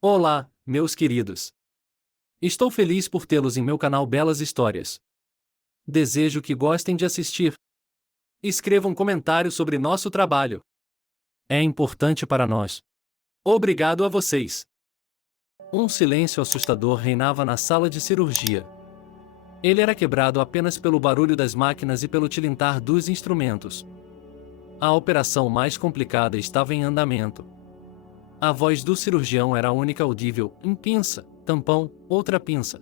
Olá, meus queridos. Estou feliz por tê-los em meu canal Belas Histórias. Desejo que gostem de assistir. Escrevam comentários sobre nosso trabalho. É importante para nós. Obrigado a vocês. Um silêncio assustador reinava na sala de cirurgia. Ele era quebrado apenas pelo barulho das máquinas e pelo tilintar dos instrumentos. A operação mais complicada estava em andamento. A voz do cirurgião era a única audível. Pinça, tampão, outra pinça.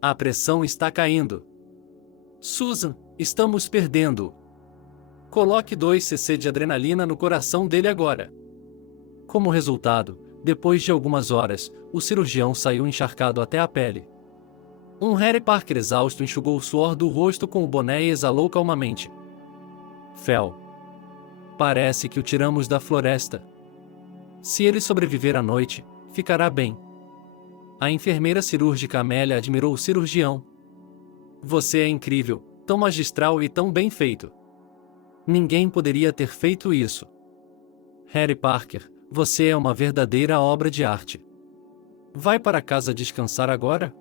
A pressão está caindo. Susan, estamos perdendo. Coloque 2 cc de adrenalina no coração dele agora. Como resultado, depois de algumas horas, o cirurgião saiu encharcado até a pele. Harry Parker exausto enxugou o suor do rosto com o boné e exalou calmamente. Fel. Parece que o tiramos da floresta. Se ele sobreviver à noite, ficará bem. A enfermeira cirúrgica Amélia admirou o cirurgião. Você é incrível, tão magistral e tão bem feito. Ninguém poderia ter feito isso. Harry Parker, você é uma verdadeira obra de arte. Vai para casa descansar agora?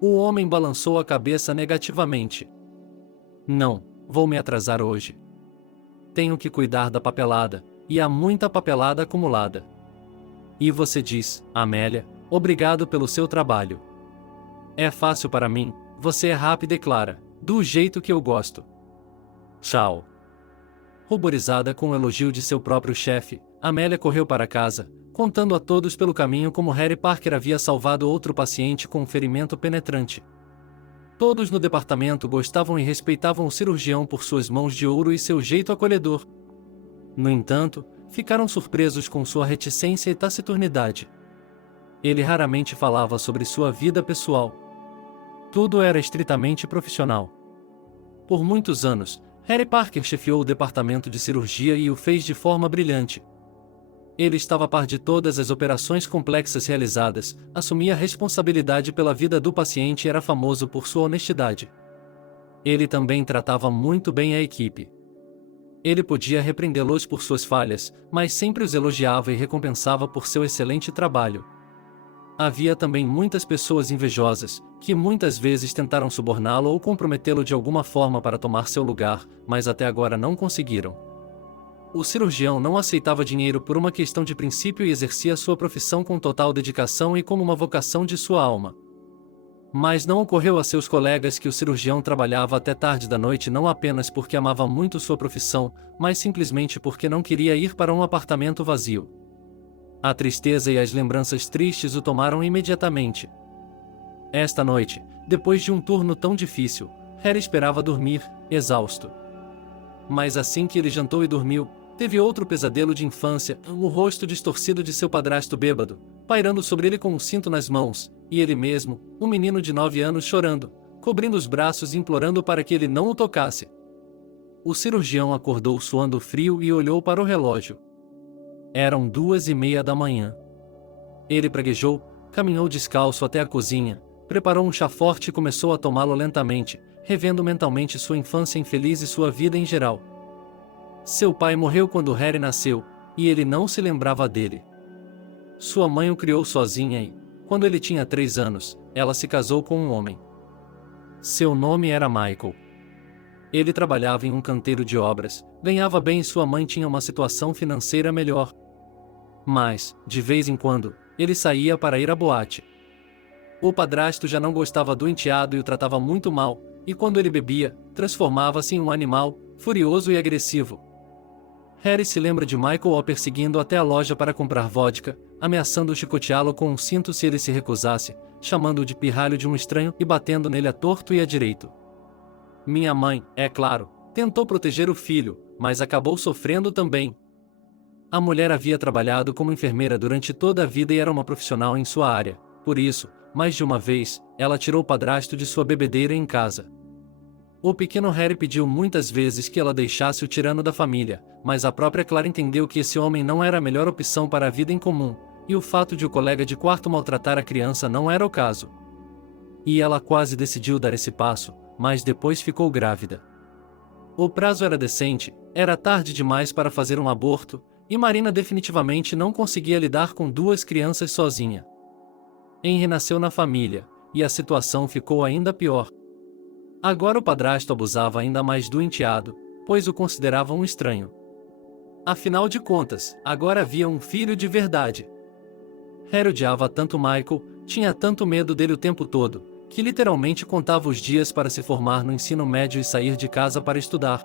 O homem balançou a cabeça negativamente. Não, vou me atrasar hoje. Tenho que cuidar da papelada, e há muita papelada acumulada. E você diz, Amélia, obrigado pelo seu trabalho. É fácil para mim, você é rápida e clara, do jeito que eu gosto. Tchau. Ruborizada com o elogio de seu próprio chefe, Amélia correu para casa, contando a todos pelo caminho como Harry Parker havia salvado outro paciente com um ferimento penetrante. Todos no departamento gostavam e respeitavam o cirurgião por suas mãos de ouro e seu jeito acolhedor. No entanto, ficaram surpresos com sua reticência e taciturnidade. Ele raramente falava sobre sua vida pessoal. Tudo era estritamente profissional. Por muitos anos, Harry Parker chefiou o departamento de cirurgia e o fez de forma brilhante. Ele estava a par de todas as operações complexas realizadas, assumia a responsabilidade pela vida do paciente e era famoso por sua honestidade. Ele também tratava muito bem a equipe. Ele podia repreendê-los por suas falhas, mas sempre os elogiava e recompensava por seu excelente trabalho. Havia também muitas pessoas invejosas, que muitas vezes tentaram suborná-lo ou comprometê-lo de alguma forma para tomar seu lugar, mas até agora não conseguiram. O cirurgião não aceitava dinheiro por uma questão de princípio e exercia sua profissão com total dedicação e como uma vocação de sua alma. Mas não ocorreu a seus colegas que o cirurgião trabalhava até tarde da noite não apenas porque amava muito sua profissão, mas simplesmente porque não queria ir para um apartamento vazio. A tristeza e as lembranças tristes o tomaram imediatamente. Esta noite, depois de um turno tão difícil, Harry esperava dormir, exausto. Mas assim que ele jantou e dormiu, teve outro pesadelo de infância, o rosto distorcido de seu padrasto bêbado, pairando sobre ele com um cinto nas mãos, e ele mesmo, um menino de 9 anos chorando, cobrindo os braços e implorando para que ele não o tocasse. O cirurgião acordou suando frio e olhou para o relógio. Eram 2:30 da manhã. Ele praguejou, caminhou descalço até a cozinha, preparou um chá forte e começou a tomá-lo lentamente, revendo mentalmente sua infância infeliz e sua vida em geral. Seu pai morreu quando Harry nasceu, e ele não se lembrava dele. Sua mãe o criou sozinha e, quando ele tinha 3 anos, ela se casou com um homem. Seu nome era Michael. Ele trabalhava em um canteiro de obras, ganhava bem e sua mãe tinha uma situação financeira melhor. Mas, de vez em quando, ele saía para ir à boate. O padrasto já não gostava do enteado e o tratava muito mal, e quando ele bebia, transformava-se em um animal, furioso e agressivo. Harry se lembra de Michael o perseguindo até a loja para comprar vodka, ameaçando chicoteá-lo com um cinto se ele se recusasse, chamando-o de pirralho de um estranho e batendo nele a torto e a direito. Minha mãe, é claro, tentou proteger o filho, mas acabou sofrendo também. A mulher havia trabalhado como enfermeira durante toda a vida e era uma profissional em sua área, por isso, mais de uma vez, ela tirou o padrasto de sua bebedeira em casa. O pequeno Harry pediu muitas vezes que ela deixasse o tirano da família, mas a própria Clara entendeu que esse homem não era a melhor opção para a vida em comum, e o fato de o colega de quarto maltratar a criança não era o caso. E ela quase decidiu dar esse passo, mas depois ficou grávida. O prazo era decente, era tarde demais para fazer um aborto, e Marina definitivamente não conseguia lidar com duas crianças sozinha. Henry nasceu na família, e a situação ficou ainda pior. Agora o padrasto abusava ainda mais do enteado, pois o considerava um estranho. Afinal de contas, agora havia um filho de verdade. Harry odiava tanto Michael, tinha tanto medo dele o tempo todo, que literalmente contava os dias para se formar no ensino médio e sair de casa para estudar.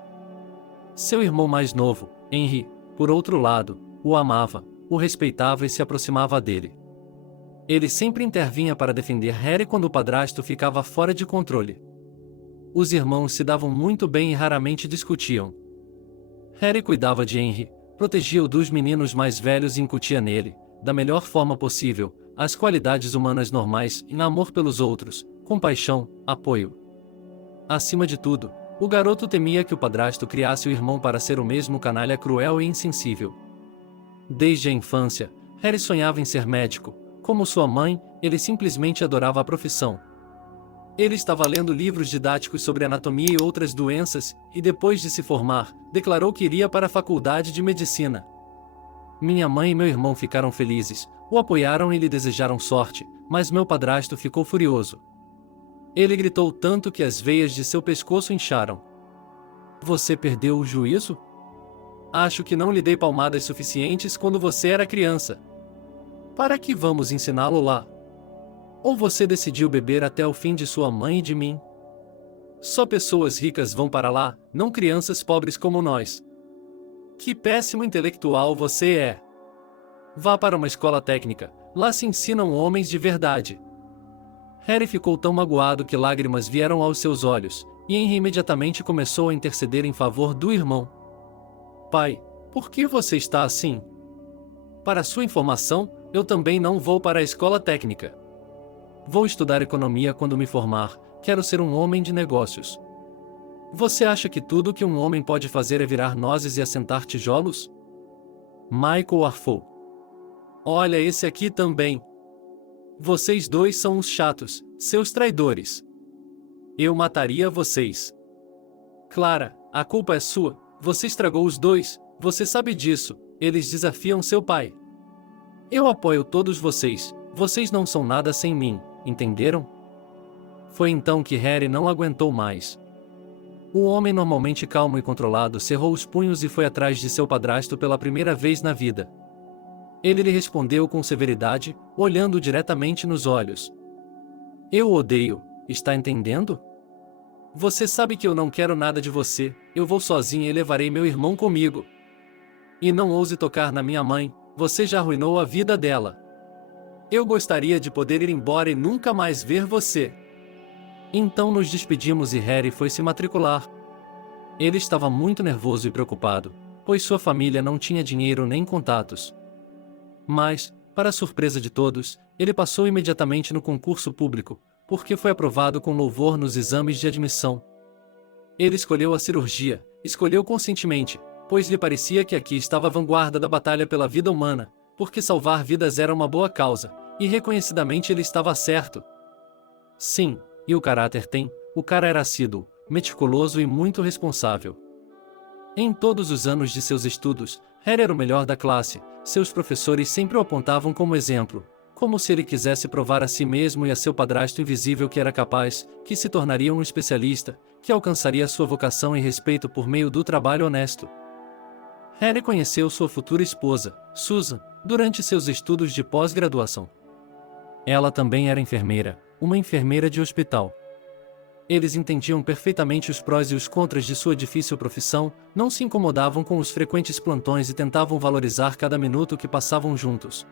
Seu irmão mais novo, Henry, por outro lado, o amava, o respeitava e se aproximava dele. Ele sempre intervinha para defender Harry quando o padrasto ficava fora de controle. Os irmãos se davam muito bem e raramente discutiam. Harry cuidava de Henry, protegia-o dos meninos mais velhos e incutia nele, da melhor forma possível, as qualidades humanas normais e amor pelos outros, compaixão, apoio. Acima de tudo, o garoto temia que o padrasto criasse o irmão para ser o mesmo canalha cruel e insensível. Desde a infância, Harry sonhava em ser médico. Como sua mãe, ele simplesmente adorava a profissão. Ele estava lendo livros didáticos sobre anatomia e outras doenças, e depois de se formar, declarou que iria para a faculdade de medicina. Minha mãe e meu irmão ficaram felizes, o apoiaram e lhe desejaram sorte, mas meu padrasto ficou furioso. Ele gritou tanto que as veias de seu pescoço incharam. Você perdeu o juízo? Acho que não lhe dei palmadas suficientes quando você era criança. Para que vamos ensiná-lo lá? Ou você decidiu beber até o fim de sua mãe e de mim? Só pessoas ricas vão para lá, não crianças pobres como nós. Que péssimo intelectual você é! Vá para uma escola técnica, lá se ensinam homens de verdade. Harry ficou tão magoado que lágrimas vieram aos seus olhos, e Henry imediatamente começou a interceder em favor do irmão. Pai, por que você está assim? Para sua informação, eu também não vou para a escola técnica. Vou estudar economia quando me formar, quero ser um homem de negócios. Você acha que tudo que um homem pode fazer é virar nozes e assentar tijolos? Michael arfou. Olha esse aqui também. Vocês dois são uns chatos, seus traidores. Eu mataria vocês. Clara, a culpa é sua, você estragou os dois, você sabe disso, eles desafiam seu pai. Eu apoio todos vocês, vocês não são nada sem mim, entenderam? Foi então que Harry não aguentou mais. O homem normalmente calmo e controlado cerrou os punhos e foi atrás de seu padrasto pela primeira vez na vida. Ele lhe respondeu com severidade, olhando diretamente nos olhos. Eu o odeio, está entendendo? Você sabe que eu não quero nada de você, eu vou sozinha e levarei meu irmão comigo. E não ouse tocar na minha mãe, você já arruinou a vida dela. Eu gostaria de poder ir embora e nunca mais ver você. Então nos despedimos e Harry foi se matricular. Ele estava muito nervoso e preocupado, pois sua família não tinha dinheiro nem contatos. Mas, para surpresa de todos, ele passou imediatamente no concurso público, porque foi aprovado com louvor nos exames de admissão. Ele escolheu a cirurgia, escolheu conscientemente, pois lhe parecia que aqui estava a vanguarda da batalha pela vida humana, porque salvar vidas era uma boa causa, e reconhecidamente ele estava certo. Sim, e o caráter tem, o cara era assíduo, meticuloso e muito responsável. Em todos os anos de seus estudos, Harry era o melhor da classe, seus professores sempre o apontavam como exemplo, como se ele quisesse provar a si mesmo e a seu padrasto invisível que era capaz, que se tornaria um especialista, que alcançaria sua vocação e respeito por meio do trabalho honesto. Harry conheceu sua futura esposa, Susan, durante seus estudos de pós-graduação. Ela também era enfermeira, uma enfermeira de hospital. Eles entendiam perfeitamente os prós e os contras de sua difícil profissão, não se incomodavam com os frequentes plantões e tentavam valorizar cada minuto que passavam juntos.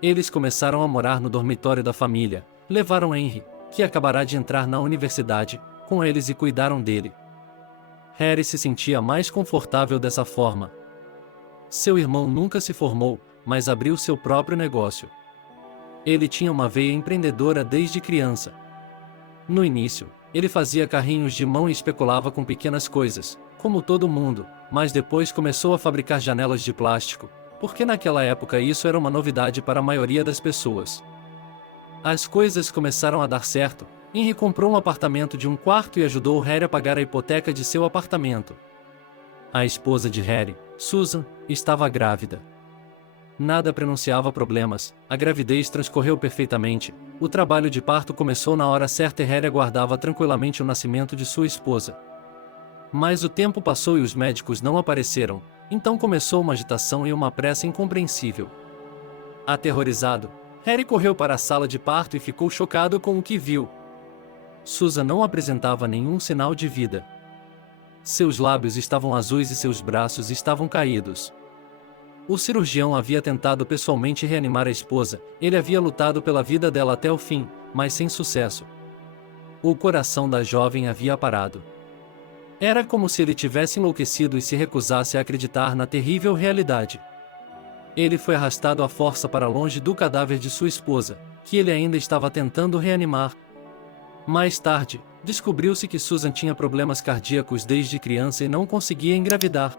Eles começaram a morar no dormitório da família, levaram Henry, que acabará de entrar na universidade, com eles e cuidaram dele. Harry se sentia mais confortável dessa forma. Seu irmão nunca se formou, mas abriu seu próprio negócio. Ele tinha uma veia empreendedora desde criança. No início, ele fazia carrinhos de mão e especulava com pequenas coisas, como todo mundo, mas depois começou a fabricar janelas de plástico, porque naquela época isso era uma novidade para a maioria das pessoas. As coisas começaram a dar certo. Henry comprou um apartamento de um quarto e ajudou Harry a pagar a hipoteca de seu apartamento. A esposa de Harry, Susan estava grávida. Nada prenunciava problemas, a gravidez transcorreu perfeitamente, o trabalho de parto começou na hora certa e Harry aguardava tranquilamente o nascimento de sua esposa. Mas o tempo passou e os médicos não apareceram, então começou uma agitação e uma pressa incompreensível. Aterrorizado, Harry correu para a sala de parto e ficou chocado com o que viu. Susan não apresentava nenhum sinal de vida. Seus lábios estavam azuis e seus braços estavam caídos. O cirurgião havia tentado pessoalmente reanimar a esposa, ele havia lutado pela vida dela até o fim, mas sem sucesso. O coração da jovem havia parado. Era como se ele tivesse enlouquecido e se recusasse a acreditar na terrível realidade. Ele foi arrastado à força para longe do cadáver de sua esposa, que ele ainda estava tentando reanimar. Mais tarde, descobriu-se que Susan tinha problemas cardíacos desde criança e não conseguia engravidar.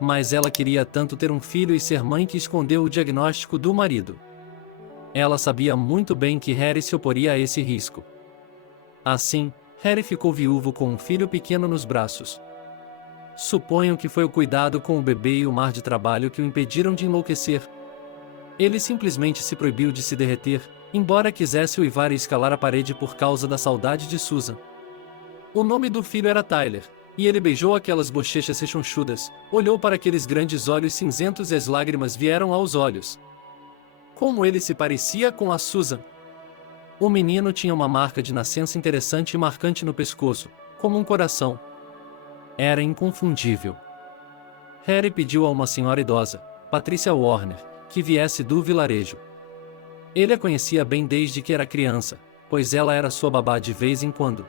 Mas ela queria tanto ter um filho e ser mãe que escondeu o diagnóstico do marido. Ela sabia muito bem que Harry se oporia a esse risco. Assim, Harry ficou viúvo com um filho pequeno nos braços. Suponho que foi o cuidado com o bebê e o mar de trabalho que o impediram de enlouquecer. Ele simplesmente se proibiu de se derreter, embora quisesse uivar e escalar a parede por causa da saudade de Susan. O nome do filho era Tyler, e ele beijou aquelas bochechas rechonchudas, olhou para aqueles grandes olhos cinzentos e as lágrimas vieram aos olhos. Como ele se parecia com a Susan! O menino tinha uma marca de nascença interessante e marcante no pescoço, como um coração. Era inconfundível. Harry pediu a uma senhora idosa, Patricia Warner, que viesse do vilarejo. Ele a conhecia bem desde que era criança, pois ela era sua babá de vez em quando.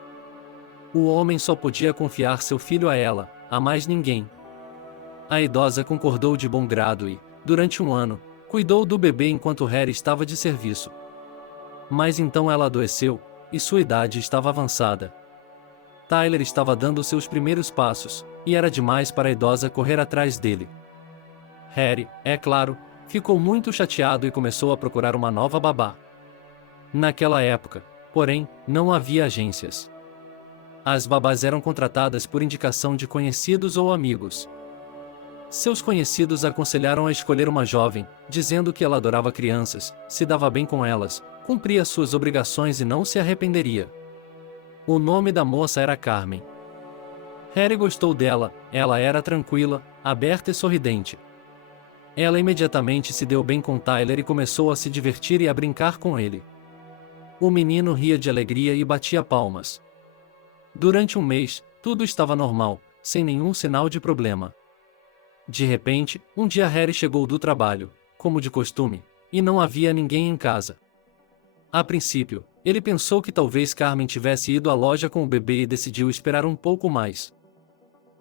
O homem só podia confiar seu filho a ela, a mais ninguém. A idosa concordou de bom grado e, durante um ano, cuidou do bebê enquanto Harry estava de serviço. Mas então ela adoeceu, e sua idade estava avançada. Tyler estava dando seus primeiros passos, e era demais para a idosa correr atrás dele. Harry, é claro, ficou muito chateado e começou a procurar uma nova babá. Naquela época, porém, não havia agências. As babás eram contratadas por indicação de conhecidos ou amigos. Seus conhecidos aconselharam a escolher uma jovem, dizendo que ela adorava crianças, se dava bem com elas, cumpria suas obrigações e não se arrependeria. O nome da moça era Carmen. Harry gostou dela, ela era tranquila, aberta e sorridente. Ela imediatamente se deu bem com Tyler e começou a se divertir e a brincar com ele. O menino ria de alegria e batia palmas. Durante um mês, tudo estava normal, sem nenhum sinal de problema. De repente, um dia Harry chegou do trabalho, como de costume, e não havia ninguém em casa. A princípio, ele pensou que talvez Carmen tivesse ido à loja com o bebê e decidiu esperar um pouco mais.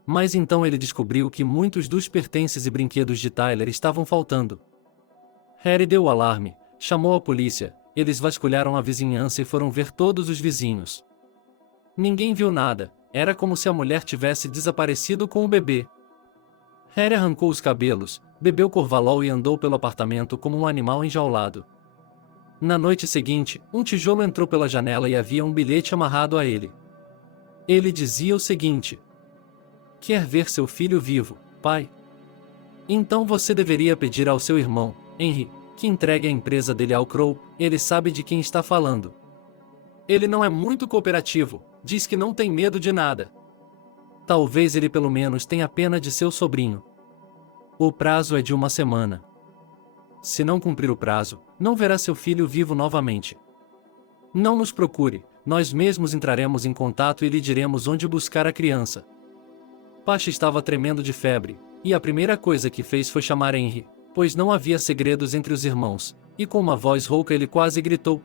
Mas então ele descobriu que muitos dos pertences e brinquedos de Tyler estavam faltando. Harry deu o alarme, chamou a polícia, eles vasculharam a vizinhança e foram ver todos os vizinhos. Ninguém viu nada, era como se a mulher tivesse desaparecido com o bebê. Harry arrancou os cabelos, bebeu Corvalol e andou pelo apartamento como um animal enjaulado. Na noite seguinte, um tijolo entrou pela janela e havia um bilhete amarrado a ele. Ele dizia o seguinte: "Quer ver seu filho vivo, pai? Então você deveria pedir ao seu irmão, Henry, que entregue a empresa dele ao Crow, ele sabe de quem está falando. Ele não é muito cooperativo, diz que não tem medo de nada. Talvez ele pelo menos tenha pena de seu sobrinho. O prazo é de 1 semana. Se não cumprir o prazo, não verá seu filho vivo novamente. Não nos procure, nós mesmos entraremos em contato e lhe diremos onde buscar a criança." Pasha estava tremendo de febre, e a primeira coisa que fez foi chamar Henry, pois não havia segredos entre os irmãos, e com uma voz rouca ele quase gritou: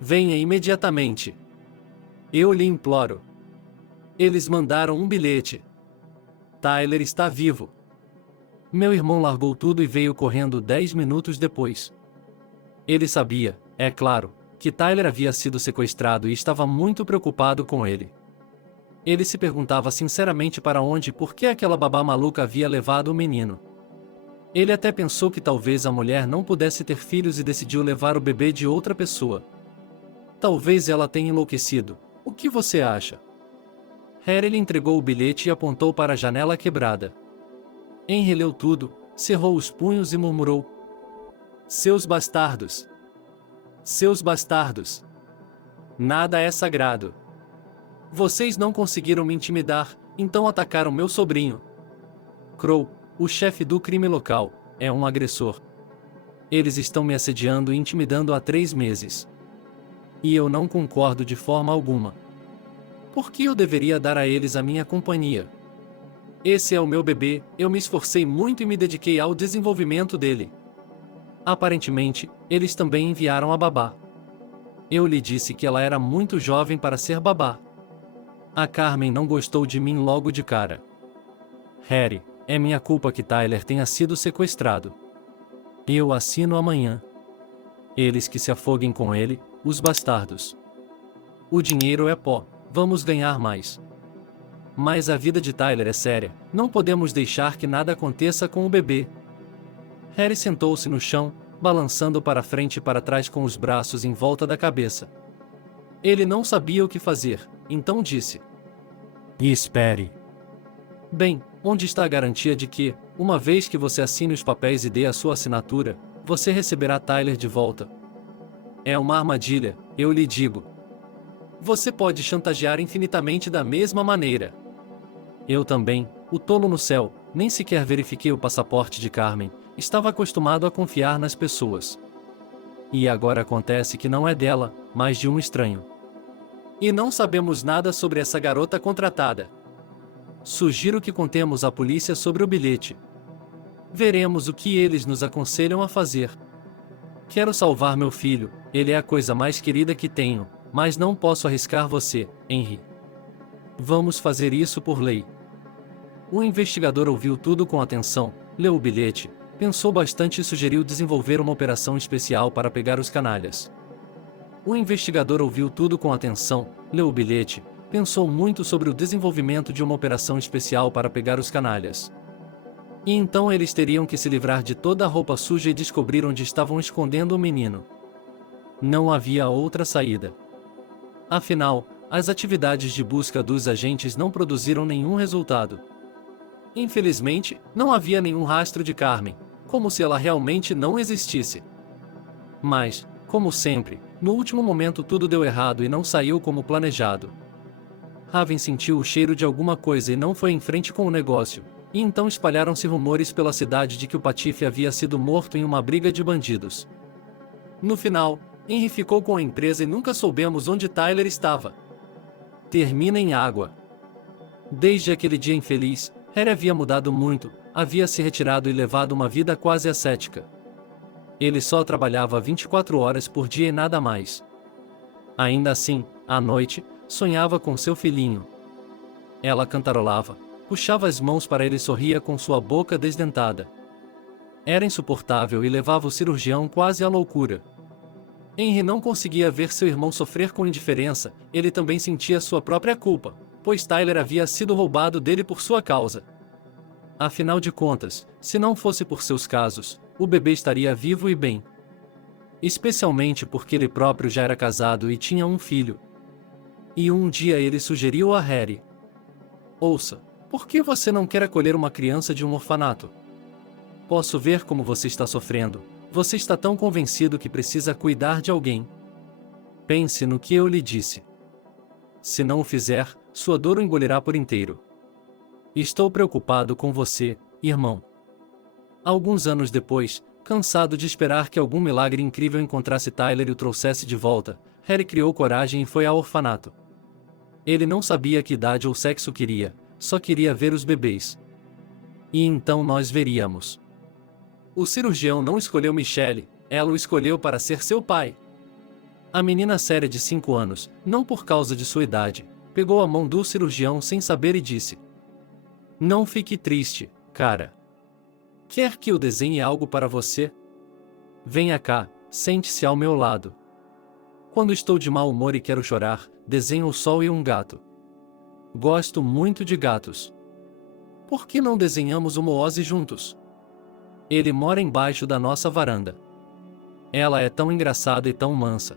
"Venha imediatamente! Eu lhe imploro." Eles mandaram um bilhete. "Tyler está vivo." Meu irmão largou tudo e veio correndo 10 minutos depois. Ele sabia, é claro, que Tyler havia sido sequestrado e estava muito preocupado com ele. Ele se perguntava sinceramente para onde e por que aquela babá maluca havia levado o menino. Ele até pensou que talvez a mulher não pudesse ter filhos e decidiu levar o bebê de outra pessoa. Talvez ela tenha enlouquecido. O que você acha? Harry lhe entregou o bilhete e apontou para a janela quebrada. Henry leu tudo, cerrou os punhos e murmurou: Seus bastardos! Seus bastardos! Nada é sagrado. Vocês não conseguiram me intimidar, então atacaram meu sobrinho. Crow, o chefe do crime local, é um agressor. Eles estão me assediando e intimidando há 3 meses. E eu não concordo de forma alguma. Por que eu deveria dar a eles a minha companhia? Esse é o meu bebê, eu me esforcei muito e me dediquei ao desenvolvimento dele. Aparentemente, eles também enviaram a babá. Eu lhe disse que ela era muito jovem para ser babá. A Carmen não gostou de mim logo de cara. Harry, é minha culpa que Tyler tenha sido sequestrado. Eu assino amanhã. Eles que se afoguem com ele, os bastardos. O dinheiro é pó, vamos ganhar mais. Mas a vida de Tyler é séria, não podemos deixar que nada aconteça com o bebê. Harry sentou-se no chão, balançando para frente e para trás com os braços em volta da cabeça. Ele não sabia o que fazer, então disse: Espere. Bem, onde está a garantia de que, uma vez que você assine os papéis e dê a sua assinatura, você receberá Tyler de volta? É uma armadilha, eu lhe digo. Você pode chantagear infinitamente da mesma maneira. Eu também, o tolo no céu, nem sequer verifiquei o passaporte de Carmen, estava acostumado a confiar nas pessoas. E agora acontece que não é dela, mas de um estranho. E não sabemos nada sobre essa garota contratada. Sugiro que contemos à polícia sobre o bilhete. Veremos o que eles nos aconselham a fazer. Quero salvar meu filho, ele é a coisa mais querida que tenho, mas não posso arriscar você, Henry. Vamos fazer isso por lei. O investigador ouviu tudo com atenção, leu o bilhete, pensou bastante e sugeriu desenvolver uma operação especial para pegar os canalhas. O investigador ouviu tudo com atenção, leu o bilhete, pensou muito sobre o desenvolvimento de uma operação especial para pegar os canalhas. E então eles teriam que se livrar de toda a roupa suja e descobrir onde estavam escondendo o menino. Não havia outra saída. Afinal, as atividades de busca dos agentes não produziram nenhum resultado. Infelizmente, não havia nenhum rastro de Carmen, como se ela realmente não existisse. Mas, como sempre, no último momento tudo deu errado e não saiu como planejado. Raven sentiu o cheiro de alguma coisa e não foi em frente com o negócio, e então espalharam-se rumores pela cidade de que o Patife havia sido morto em uma briga de bandidos. No final, Henry ficou com a empresa e nunca soubemos onde Tyler estava. Termina em água. Desde aquele dia infeliz, Harry havia mudado muito, havia se retirado e levado uma vida quase ascética. Ele só trabalhava 24 horas por dia e nada mais. Ainda assim, à noite, sonhava com seu filhinho. Ela cantarolava, puxava as mãos para ele e sorria com sua boca desdentada. Era insuportável e levava o cirurgião quase à loucura. Henry não conseguia ver seu irmão sofrer com indiferença, ele também sentia sua própria culpa, pois Tyler havia sido roubado dele por sua causa. Afinal de contas, se não fosse por seus casos, o bebê estaria vivo e bem. Especialmente porque ele próprio já era casado e tinha um filho. E um dia ele sugeriu a Harry: Ouça, por que você não quer acolher uma criança de um orfanato? Posso ver como você está sofrendo, você está tão convencido que precisa cuidar de alguém. Pense no que eu lhe disse. Se não o fizer, sua dor o engolirá por inteiro. Estou preocupado com você, irmão. Alguns anos depois, cansado de esperar que algum milagre incrível encontrasse Tyler e o trouxesse de volta, Harry criou coragem e foi ao orfanato. Ele não sabia que idade ou sexo queria, só queria ver os bebês. E então nós veríamos. O cirurgião não escolheu Michelle, ela o escolheu para ser seu pai. A menina séria de 5 anos, não por causa de sua idade, pegou a mão do cirurgião sem saber e disse: Não fique triste, cara. Quer que eu desenhe algo para você? Venha cá, sente-se ao meu lado. Quando estou de mau humor e quero chorar, desenho o sol e um gato. Gosto muito de gatos. Por que não desenhamos uma Ozzy juntos? Ele mora embaixo da nossa varanda. Ela é tão engraçada e tão mansa.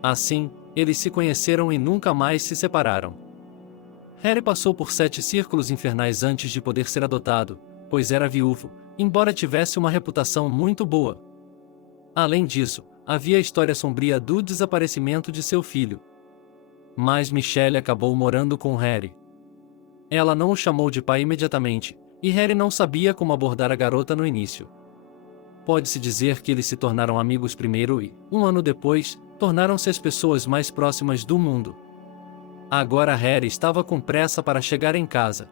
Assim, eles se conheceram e nunca mais se separaram. Harry passou por 7 círculos infernais antes de poder ser adotado, pois era viúvo, embora tivesse uma reputação muito boa. Além disso, havia a história sombria do desaparecimento de seu filho. Mas Michelle acabou morando com Harry. Ela não o chamou de pai imediatamente, e Harry não sabia como abordar a garota no início. Pode-se dizer que eles se tornaram amigos primeiro e, um ano depois, tornaram-se as pessoas mais próximas do mundo. Agora Harry estava com pressa para chegar em casa.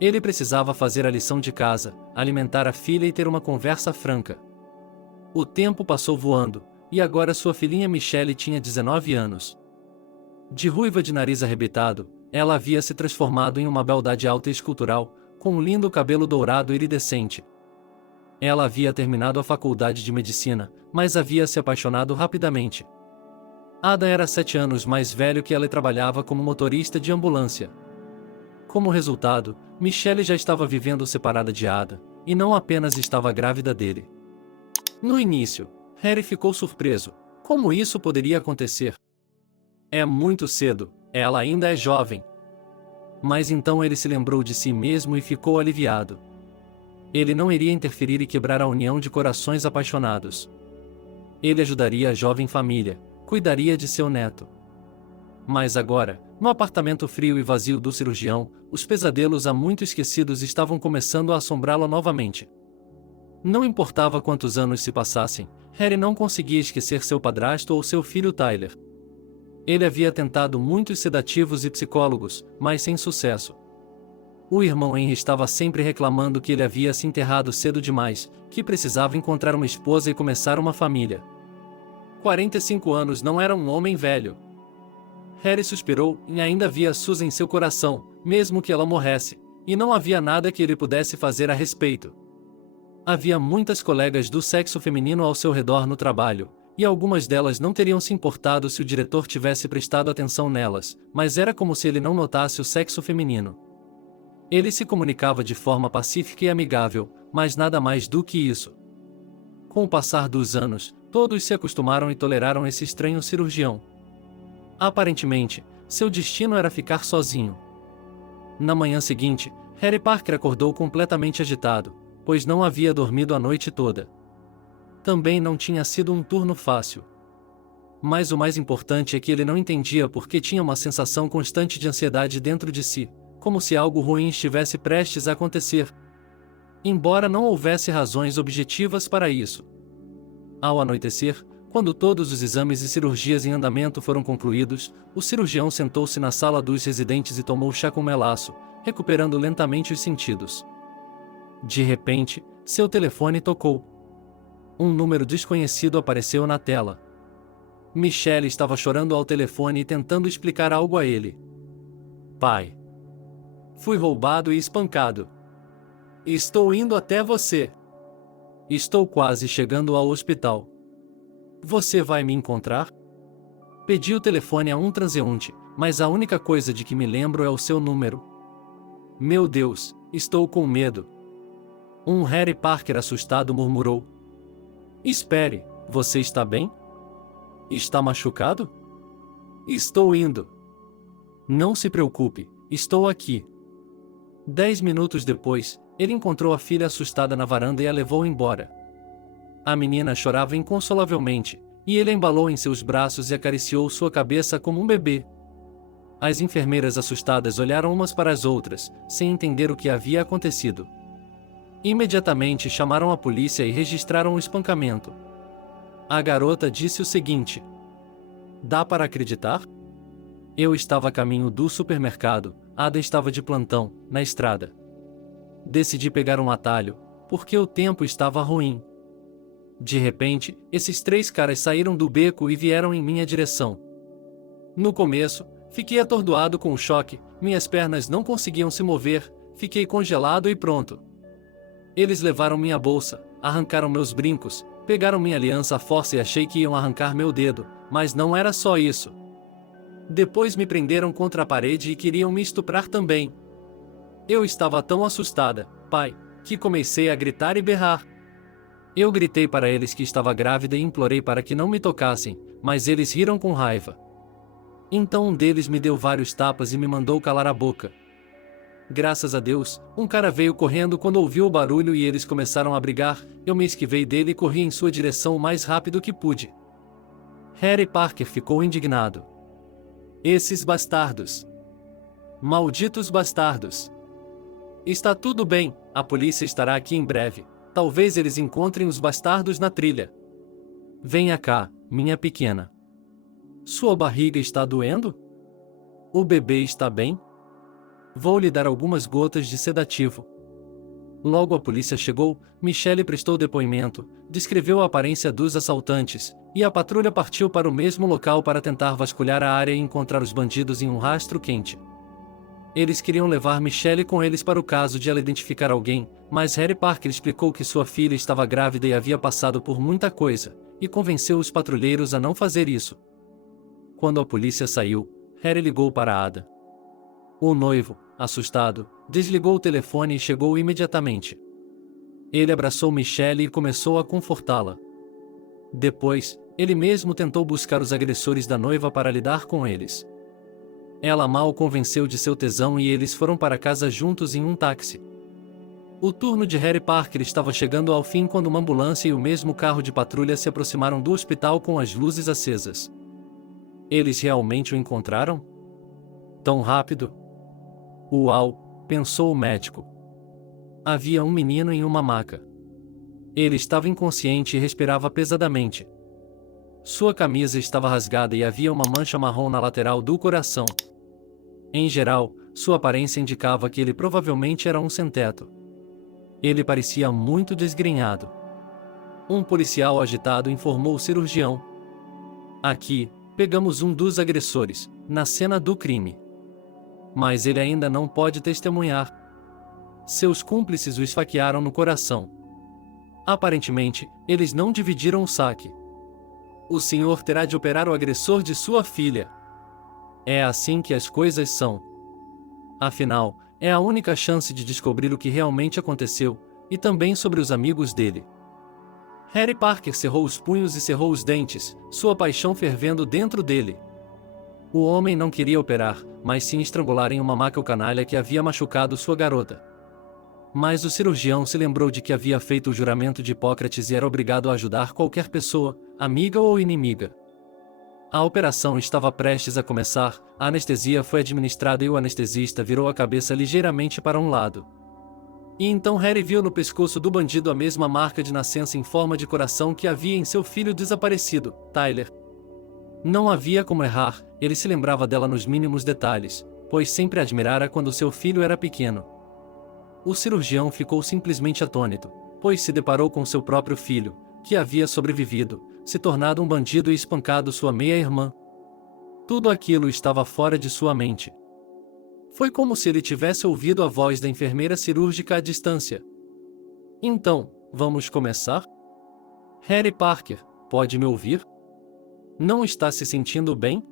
Ele precisava fazer a lição de casa, alimentar a filha e ter uma conversa franca. O tempo passou voando, e agora sua filhinha Michelle tinha 19 anos. De ruiva de nariz arrebitado, ela havia se transformado em uma beldade alta e escultural, com um lindo cabelo dourado e iridescente. Ela havia terminado a faculdade de medicina, mas havia se apaixonado rapidamente. Adam era 7 anos mais velho que ela e trabalhava como motorista de ambulância. Como resultado, Michelle já estava vivendo separada de Adam, e não apenas estava grávida dele. No início, Harry ficou surpreso. Como isso poderia acontecer? É muito cedo, ela ainda é jovem. Mas então ele se lembrou de si mesmo e ficou aliviado. Ele não iria interferir e quebrar a união de corações apaixonados. Ele ajudaria a jovem família, cuidaria de seu neto. Mas agora, no apartamento frio e vazio do cirurgião, os pesadelos há muito esquecidos estavam começando a assombrá-lo novamente. Não importava quantos anos se passassem, Harry não conseguia esquecer seu padrasto ou seu filho Tyler. Ele havia tentado muitos sedativos e psicólogos, mas sem sucesso. O irmão Henry estava sempre reclamando que ele havia se enterrado cedo demais, que precisava encontrar uma esposa e começar uma família. 45 anos não era um homem velho. Harry suspirou e ainda havia Susan em seu coração, mesmo que ela morresse, e não havia nada que ele pudesse fazer a respeito. Havia muitas colegas do sexo feminino ao seu redor no trabalho, e algumas delas não teriam se importado se o diretor tivesse prestado atenção nelas, mas era como se ele não notasse o sexo feminino. Ele se comunicava de forma pacífica e amigável, mas nada mais do que isso. Com o passar dos anos, todos se acostumaram e toleraram esse estranho cirurgião. Aparentemente, seu destino era ficar sozinho. Na manhã seguinte, Harry Parker acordou completamente agitado, pois não havia dormido a noite toda. Também não tinha sido um turno fácil. Mas o mais importante é que ele não entendia por que tinha uma sensação constante de ansiedade dentro de si, como se algo ruim estivesse prestes a acontecer. Embora não houvesse razões objetivas para isso. Ao anoitecer, quando todos os exames e cirurgias em andamento foram concluídos, o cirurgião sentou-se na sala dos residentes e tomou chá com melaço, recuperando lentamente os sentidos. De repente, seu telefone tocou. Um número desconhecido apareceu na tela. Michelle estava chorando ao telefone e tentando explicar algo a ele. Pai. Fui roubado e espancado. Estou indo até você. Estou quase chegando ao hospital. Você vai me encontrar? Pedi o telefone a um transeunte, mas a única coisa de que me lembro é o seu número. Meu Deus, estou com medo. Um Harry Parker assustado murmurou. Espere, você está bem? Está machucado? Estou indo. Não se preocupe, estou aqui. 10 minutos depois, ele encontrou a filha assustada na varanda e a levou embora. A menina chorava inconsolavelmente, e ele a embalou em seus braços e acariciou sua cabeça como um bebê. As enfermeiras assustadas olharam umas para as outras, sem entender o que havia acontecido. Imediatamente chamaram a polícia e registraram o espancamento. A garota disse o seguinte: Dá para acreditar? Eu estava a caminho do supermercado, Ada estava de plantão, na estrada. Decidi pegar um atalho, porque o tempo estava ruim. De repente, esses 3 caras saíram do beco e vieram em minha direção. No começo, fiquei atordoado com o choque, minhas pernas não conseguiam se mover, fiquei congelado e pronto. Eles levaram minha bolsa, arrancaram meus brincos, pegaram minha aliança à força e achei que iam arrancar meu dedo, mas não era só isso. Depois me prenderam contra a parede e queriam me estuprar também. Eu estava tão assustada, pai, que comecei a gritar e berrar. Eu gritei para eles que estava grávida e implorei para que não me tocassem, mas eles riram com raiva. Então um deles me deu vários tapas e me mandou calar a boca. Graças a Deus, um cara veio correndo quando ouviu o barulho e eles começaram a brigar. Eu me esquivei dele e corri em sua direção o mais rápido que pude. Harry Parker ficou indignado. Esses bastardos! Malditos bastardos! Está tudo bem, a polícia estará aqui em breve. Talvez eles encontrem os bastardos na trilha. Venha cá, minha pequena. Sua barriga está doendo? O bebê está bem? Vou lhe dar algumas gotas de sedativo. Logo a polícia chegou, Michelle prestou depoimento, descreveu a aparência dos assaltantes, e a patrulha partiu para o mesmo local para tentar vasculhar a área e encontrar os bandidos em um rastro quente. Eles queriam levar Michelle com eles para o caso de ela identificar alguém, mas Harry Parker explicou que sua filha estava grávida e havia passado por muita coisa, e convenceu os patrulheiros a não fazer isso. Quando a polícia saiu, Harry ligou para Ada. O noivo, assustado, desligou o telefone e chegou imediatamente. Ele abraçou Michelle e começou a confortá-la. Depois, ele mesmo tentou buscar os agressores da noiva para lidar com eles. Ela mal convenceu de seu tesão e eles foram para casa juntos em um táxi. O turno de Harry Parker estava chegando ao fim quando uma ambulância e o mesmo carro de patrulha se aproximaram do hospital com as luzes acesas. Eles realmente o encontraram? Tão rápido? Uau, pensou o médico. Havia um menino em uma maca. Ele estava inconsciente e respirava pesadamente. Sua camisa estava rasgada e havia uma mancha marrom na lateral do coração. Em geral, sua aparência indicava que ele provavelmente era um sem-teto. Ele parecia muito desgrenhado. Um policial agitado informou o cirurgião. Aqui, pegamos um dos agressores, na cena do crime. Mas ele ainda não pode testemunhar. Seus cúmplices o esfaquearam no coração. Aparentemente, eles não dividiram o saque. O senhor terá de operar o agressor de sua filha. É assim que as coisas são. Afinal, é a única chance de descobrir o que realmente aconteceu, e também sobre os amigos dele. Harry Parker cerrou os punhos e cerrou os dentes, sua paixão fervendo dentro dele. O homem não queria operar, mas sim estrangular em uma maca o canalha que havia machucado sua garota. Mas o cirurgião se lembrou de que havia feito o juramento de Hipócrates e era obrigado a ajudar qualquer pessoa, amiga ou inimiga. A operação estava prestes a começar, a anestesia foi administrada e o anestesista virou a cabeça ligeiramente para um lado. E então Harry viu no pescoço do bandido a mesma marca de nascença em forma de coração que havia em seu filho desaparecido, Tyler. Não havia como errar, ele se lembrava dela nos mínimos detalhes, pois sempre a admirara quando seu filho era pequeno. O cirurgião ficou simplesmente atônito, pois se deparou com seu próprio filho, que havia sobrevivido, se tornado um bandido e espancado sua meia-irmã. Tudo aquilo estava fora de sua mente. Foi como se ele tivesse ouvido a voz da enfermeira cirúrgica à distância. Então, vamos começar? Harry Parker, pode me ouvir? Não está se sentindo bem?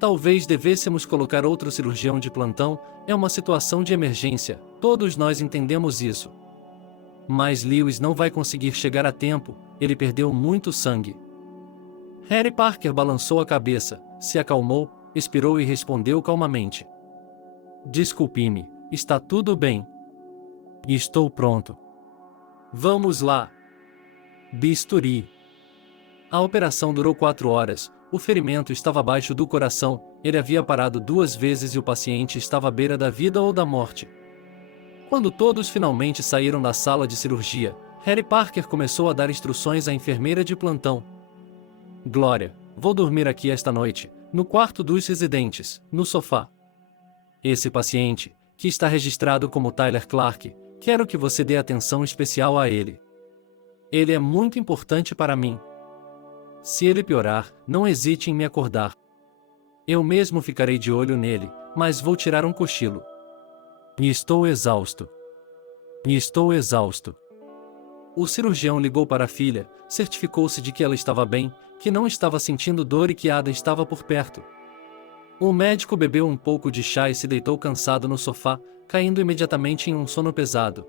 Talvez devêssemos colocar outro cirurgião de plantão, é uma situação de emergência, todos nós entendemos isso. Mas Lewis não vai conseguir chegar a tempo, ele perdeu muito sangue. Harry Parker balançou a cabeça, se acalmou, expirou e respondeu calmamente. Desculpe-me, está tudo bem. Estou pronto. Vamos lá. Bisturi. A operação durou 4 horas, o ferimento estava abaixo do coração, ele havia parado 2 vezes e o paciente estava à beira da vida ou da morte. Quando todos finalmente saíram da sala de cirurgia, Harry Parker começou a dar instruções à enfermeira de plantão. Glória, vou dormir aqui esta noite, no quarto dos residentes, no sofá. Esse paciente, que está registrado como Tyler Clark, quero que você dê atenção especial a ele. Ele é muito importante para mim. Se ele piorar, não hesite em me acordar. Eu mesmo ficarei de olho nele, mas vou tirar um cochilo. E estou exausto. O cirurgião ligou para a filha, certificou-se de que ela estava bem, que não estava sentindo dor e que Ada estava por perto. O médico bebeu um pouco de chá e se deitou cansado no sofá, caindo imediatamente em um sono pesado.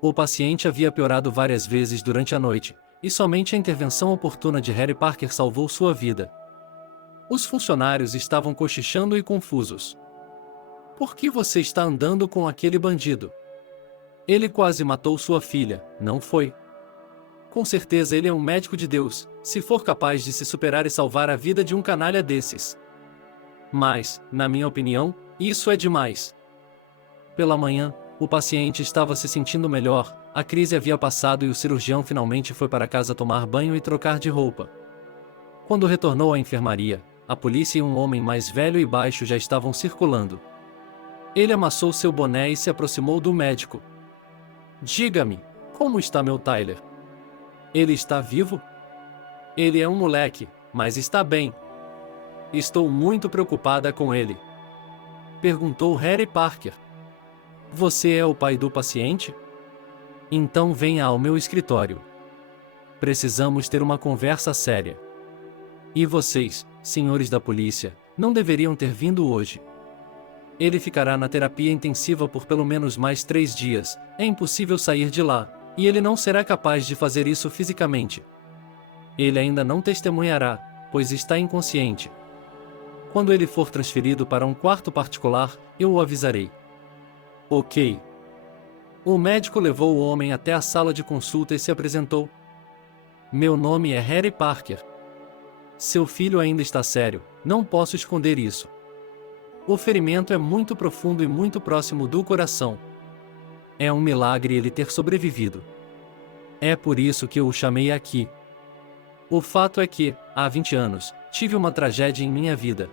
O paciente havia piorado várias vezes durante a noite, e somente a intervenção oportuna de Harry Parker salvou sua vida. Os funcionários estavam cochichando e confusos. Por que você está andando com aquele bandido? Ele quase matou sua filha, não foi? Com certeza ele é um médico de Deus, se for capaz de se superar e salvar a vida de um canalha desses. Mas, na minha opinião, isso é demais. Pela manhã, o paciente estava se sentindo melhor, a crise havia passado e o cirurgião finalmente foi para casa tomar banho e trocar de roupa. Quando retornou à enfermaria, a polícia e um homem mais velho e baixo já estavam circulando. Ele amassou seu boné e se aproximou do médico. Diga-me, como está meu Tyler? Ele está vivo? Ele é um moleque, mas está bem. Estou muito preocupada com ele. Perguntou Harry Parker. Você é o pai do paciente? Então venha ao meu escritório. Precisamos ter uma conversa séria. E vocês, senhores da polícia, não deveriam ter vindo hoje. Ele ficará na terapia intensiva por pelo menos mais 3 dias, é impossível sair de lá, e ele não será capaz de fazer isso fisicamente. Ele ainda não testemunhará, pois está inconsciente. Quando ele for transferido para um quarto particular, eu o avisarei. Ok. O médico levou o homem até a sala de consulta e se apresentou. Meu nome é Harry Parker. Seu filho ainda está sério, não posso esconder isso. O ferimento é muito profundo e muito próximo do coração. É um milagre ele ter sobrevivido. É por isso que eu o chamei aqui. O fato é que, há 20 anos, tive uma tragédia em minha vida.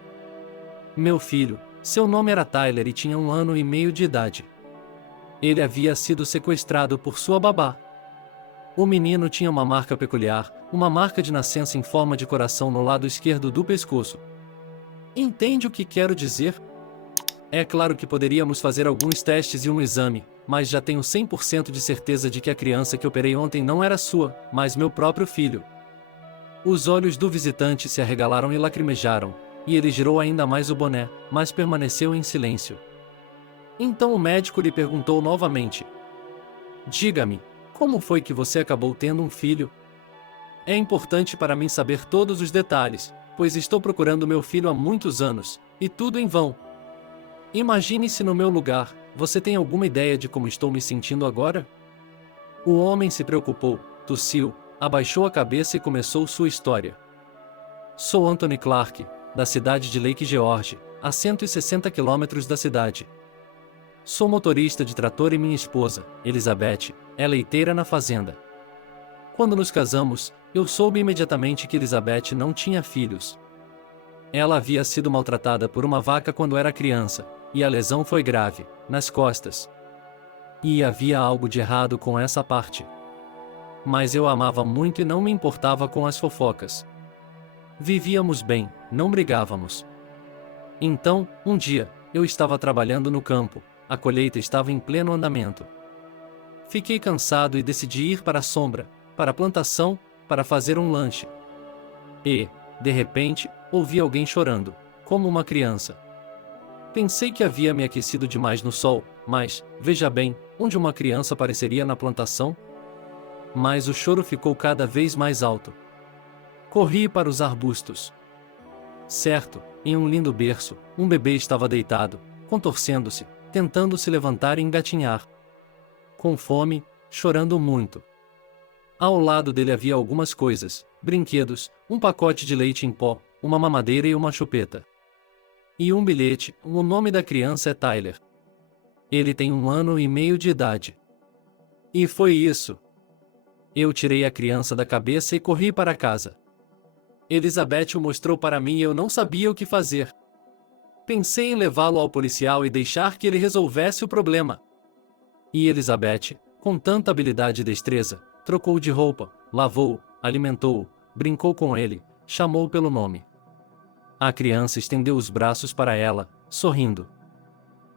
Meu filho, seu nome era Tyler e tinha 1 ano e meio de idade. Ele havia sido sequestrado por sua babá. O menino tinha uma marca peculiar, uma marca de nascença em forma de coração no lado esquerdo do pescoço. Entende o que quero dizer? É claro que poderíamos fazer alguns testes e um exame, mas já tenho 100% de certeza de que a criança que operei ontem não era sua, mas meu próprio filho. Os olhos do visitante se arregalaram e lacrimejaram, e ele girou ainda mais o boné, mas permaneceu em silêncio. Então o médico lhe perguntou novamente. Diga-me, como foi que você acabou tendo um filho? É importante para mim saber todos os detalhes, pois estou procurando meu filho há muitos anos, e tudo em vão. Imagine-se no meu lugar, você tem alguma ideia de como estou me sentindo agora? O homem se preocupou, tossiu, abaixou a cabeça e começou sua história. Sou Anthony Clark, da cidade de Lake George, a 160 quilômetros da cidade. Sou motorista de trator e minha esposa, Elizabeth, é leiteira na fazenda. Quando nos casamos, eu soube imediatamente que Elizabeth não tinha filhos. Ela havia sido maltratada por uma vaca quando era criança, e a lesão foi grave, nas costas. E havia algo de errado com essa parte. Mas eu a amava muito e não me importava com as fofocas. Vivíamos bem, não brigávamos. Então, um dia, eu estava trabalhando no campo, a colheita estava em pleno andamento. Fiquei cansado e decidi ir para a sombra, para a plantação, para fazer um lanche. E, de repente, ouvi alguém chorando, como uma criança. Pensei que havia me aquecido demais no sol, mas, veja bem, onde uma criança apareceria na plantação? Mas o choro ficou cada vez mais alto. Corri para os arbustos. Certo, em um lindo berço, um bebê estava deitado, contorcendo-se, tentando se levantar e engatinhar. Com fome, chorando muito. Ao lado dele havia algumas coisas, brinquedos, um pacote de leite em pó, uma mamadeira e uma chupeta. E um bilhete, o nome da criança é Tyler. Ele tem 1 ano e meio de idade. E foi isso. Eu tirei a criança da cabeça e corri para casa. Elizabeth o mostrou para mim e eu não sabia o que fazer. Pensei em levá-lo ao policial e deixar que ele resolvesse o problema. E Elizabeth, com tanta habilidade e destreza, trocou de roupa, lavou-o, alimentou-o, brincou com ele, chamou-o pelo nome. A criança estendeu os braços para ela, sorrindo.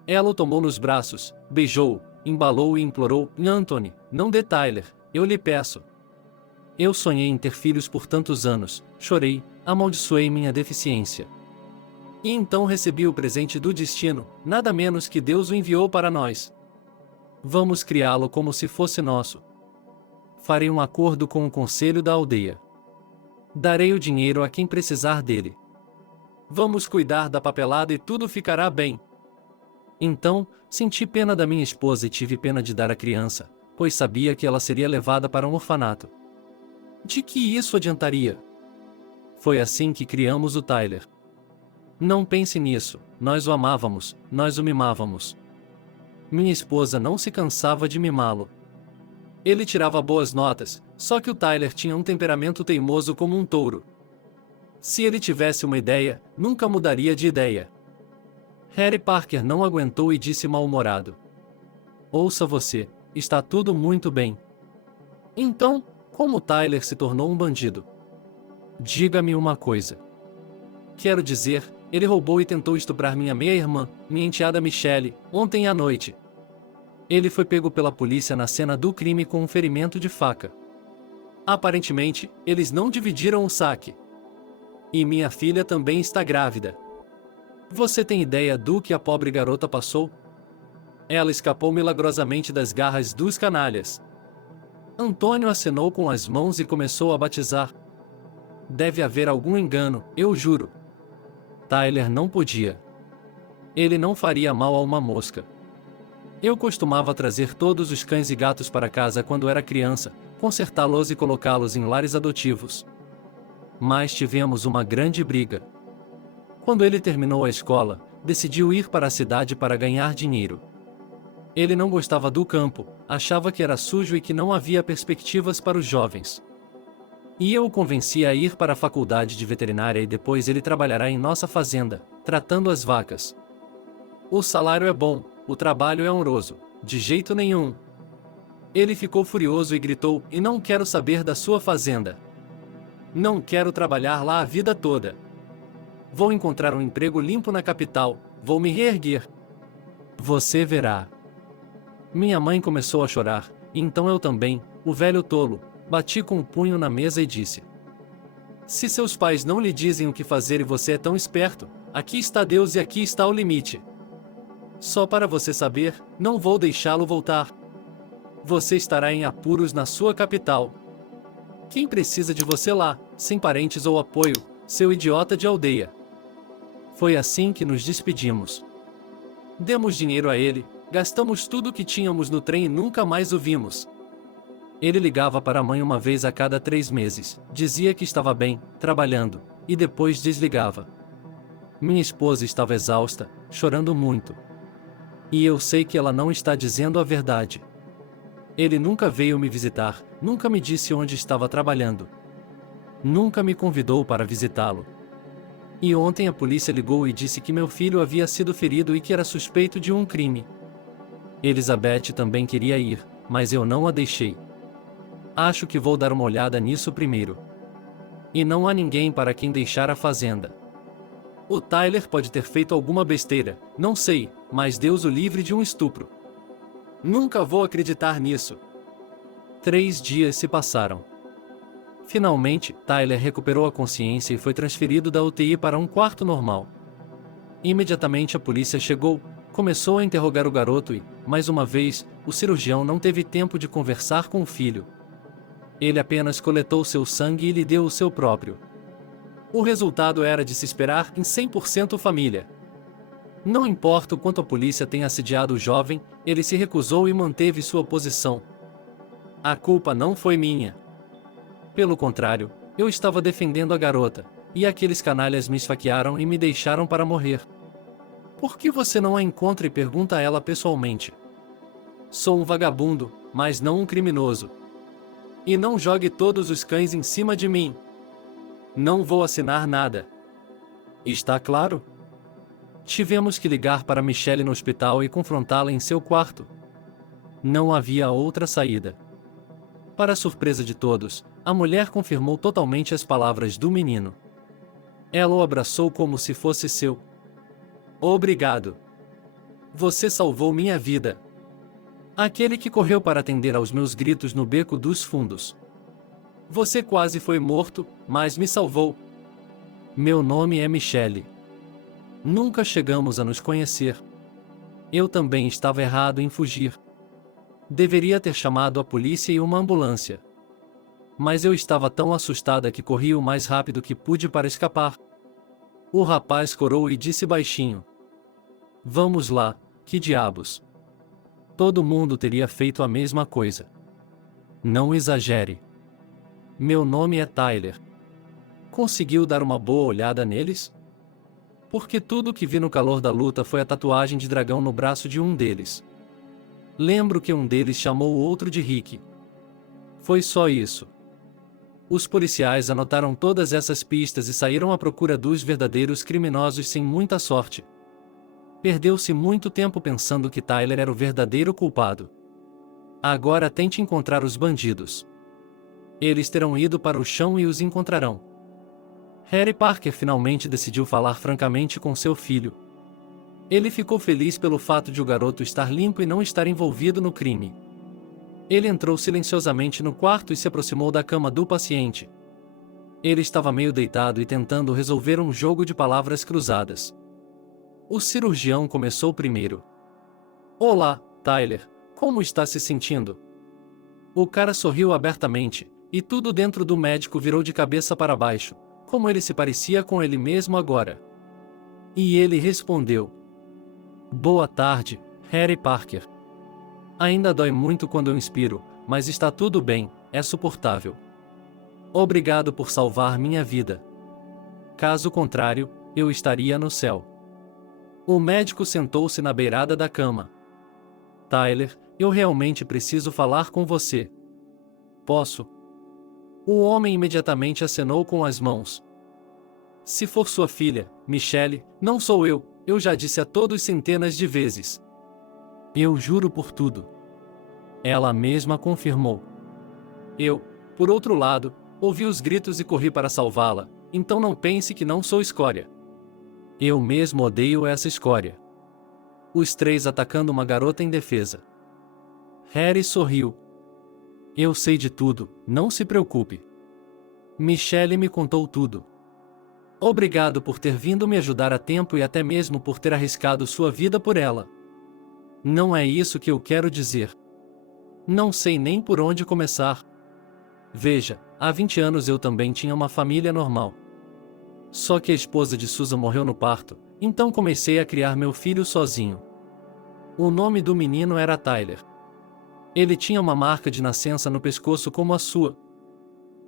Ela o tomou nos braços, beijou-o, embalou-o e implorou: Anthony, não dê Tyler, eu lhe peço. Eu sonhei em ter filhos por tantos anos, chorei, amaldiçoei minha deficiência. E então recebi o presente do destino, nada menos que Deus o enviou para nós. Vamos criá-lo como se fosse nosso. Farei um acordo com o conselho da aldeia. Darei o dinheiro a quem precisar dele. Vamos cuidar da papelada e tudo ficará bem. Então, senti pena da minha esposa e tive pena de dar a criança, pois sabia que ela seria levada para um orfanato. De que isso adiantaria? Foi assim que criamos o Tyler. Não pense nisso, nós o amávamos, nós o mimávamos. Minha esposa não se cansava de mimá-lo. Ele tirava boas notas, só que o Tyler tinha um temperamento teimoso como um touro. Se ele tivesse uma ideia, nunca mudaria de ideia. Harry Parker não aguentou e disse mal-humorado: "Ouça você, está tudo muito bem. Então, como Tyler se tornou um bandido? Diga-me uma coisa. Quero dizer, ele roubou e tentou estuprar minha meia-irmã, minha enteada Michelle, ontem à noite. Ele foi pego pela polícia na cena do crime com um ferimento de faca. Aparentemente, eles não dividiram o saque. E minha filha também está grávida. Você tem ideia do que a pobre garota passou? Ela escapou milagrosamente das garras dos canalhas." Antônio acenou com as mãos e começou a batizar. "Deve haver algum engano, eu juro." Tyler não podia. Ele não faria mal a uma mosca. Eu costumava trazer todos os cães e gatos para casa quando era criança, consertá-los e colocá-los em lares adotivos. Mas tivemos uma grande briga. Quando ele terminou a escola, decidiu ir para a cidade para ganhar dinheiro. Ele não gostava do campo, achava que era sujo e que não havia perspectivas para os jovens. E eu o convenci a ir para a faculdade de veterinária e depois ele trabalhará em nossa fazenda, tratando as vacas. O salário é bom, o trabalho é honroso, de jeito nenhum. Ele ficou furioso e gritou: "E não quero saber da sua fazenda. Não quero trabalhar lá a vida toda. Vou encontrar um emprego limpo na capital, vou me reerguer. Você verá." Minha mãe começou a chorar, e então eu também, o velho tolo, bati com o punho na mesa e disse: "Se seus pais não lhe dizem o que fazer e você é tão esperto, aqui está Deus e aqui está o limite. Só para você saber, não vou deixá-lo voltar. Você estará em apuros na sua capital. Quem precisa de você lá, sem parentes ou apoio, seu idiota de aldeia?" Foi assim que nos despedimos. Demos dinheiro a ele, gastamos tudo o que tínhamos no trem e nunca mais o vimos. Ele ligava para a mãe uma vez a cada 3 meses, dizia que estava bem, trabalhando, e depois desligava. Minha esposa estava exausta, chorando muito. E eu sei que ela não está dizendo a verdade. Ele nunca veio me visitar, nunca me disse onde estava trabalhando. Nunca me convidou para visitá-lo. E ontem a polícia ligou e disse que meu filho havia sido ferido e que era suspeito de um crime. Elizabeth também queria ir, mas eu não a deixei. Acho que vou dar uma olhada nisso primeiro. E não há ninguém para quem deixar a fazenda. O Tyler pode ter feito alguma besteira, não sei, mas Deus o livre de um estupro. Nunca vou acreditar nisso. 3 dias se passaram. Finalmente, Tyler recuperou a consciência e foi transferido da UTI para um quarto normal. Imediatamente a polícia chegou, começou a interrogar o garoto e, mais uma vez, o cirurgião não teve tempo de conversar com o filho. Ele apenas coletou seu sangue e lhe deu o seu próprio. O resultado era de se esperar em 100% família. Não importa o quanto a polícia tenha assediado o jovem, ele se recusou e manteve sua posição. A culpa não foi minha. Pelo contrário, eu estava defendendo a garota, e aqueles canalhas me esfaquearam e me deixaram para morrer. Por que você não a encontra e pergunta a ela pessoalmente? Sou um vagabundo, mas não um criminoso. E não jogue todos os cães em cima de mim. Não vou assinar nada. Está claro? Tivemos que ligar para Michelle no hospital e confrontá-la em seu quarto. Não havia outra saída. Para surpresa de todos, a mulher confirmou totalmente as palavras do menino. Ela o abraçou como se fosse seu. Obrigado. Você salvou minha vida. Aquele que correu para atender aos meus gritos no beco dos fundos. Você quase foi morto, mas me salvou. Meu nome é Michelle. Nunca chegamos a nos conhecer. Eu também estava errado em fugir. Deveria ter chamado a polícia e uma ambulância. Mas eu estava tão assustada que corri o mais rápido que pude para escapar. O rapaz corou e disse baixinho: Vamos lá, Que diabos? Todo mundo teria feito a mesma coisa. Não exagere. Meu nome é Tyler. Conseguiu dar uma boa olhada neles? Porque tudo que vi no calor da luta foi a tatuagem de dragão no braço de um deles. Lembro que um deles chamou o outro de Rick. Foi só isso. Os policiais anotaram todas essas pistas e saíram à procura dos verdadeiros criminosos sem muita sorte. Perdeu-se muito tempo pensando que Tyler era o verdadeiro culpado. Agora tente encontrar os bandidos. Eles terão ido para o chão e os encontrarão. Harry Parker finalmente decidiu falar francamente com seu filho. Ele ficou feliz pelo fato de o garoto estar limpo e não estar envolvido no crime. Ele entrou silenciosamente no quarto e se aproximou da cama do paciente. Ele estava meio deitado e tentando resolver um jogo de palavras cruzadas. O cirurgião começou primeiro. Olá, Tyler, como está se sentindo? O cara sorriu abertamente, e tudo dentro do médico virou de cabeça para baixo, como ele se parecia com ele mesmo agora. E ele respondeu: Boa tarde, Harry Parker. Ainda dói muito quando eu inspiro, mas está tudo bem, é suportável. Obrigado por salvar minha vida. Caso contrário, eu estaria no céu. O médico sentou-se na beirada da cama. Tyler, eu realmente preciso falar com você. Posso? O homem imediatamente acenou com as mãos. Se for sua filha, Michelle, não sou eu já disse a todos centenas de vezes. Eu juro por tudo. Ela mesma confirmou. Por outro lado, ouvi os gritos e corri para salvá-la, então não pense que não sou escória. Eu mesmo odeio essa escória. Os três atacando uma garota indefesa. Harry sorriu. Eu sei de tudo, não se preocupe. Michelle me contou tudo. Obrigado por ter vindo me ajudar a tempo e até mesmo por ter arriscado sua vida por ela. Não é isso que eu quero dizer. Não sei nem por onde começar. Veja, há 20 anos eu também tinha uma família normal. Só que a esposa de Susan morreu no parto, então comecei a criar meu filho sozinho. O nome do menino era Tyler. Ele tinha uma marca de nascença no pescoço como a sua.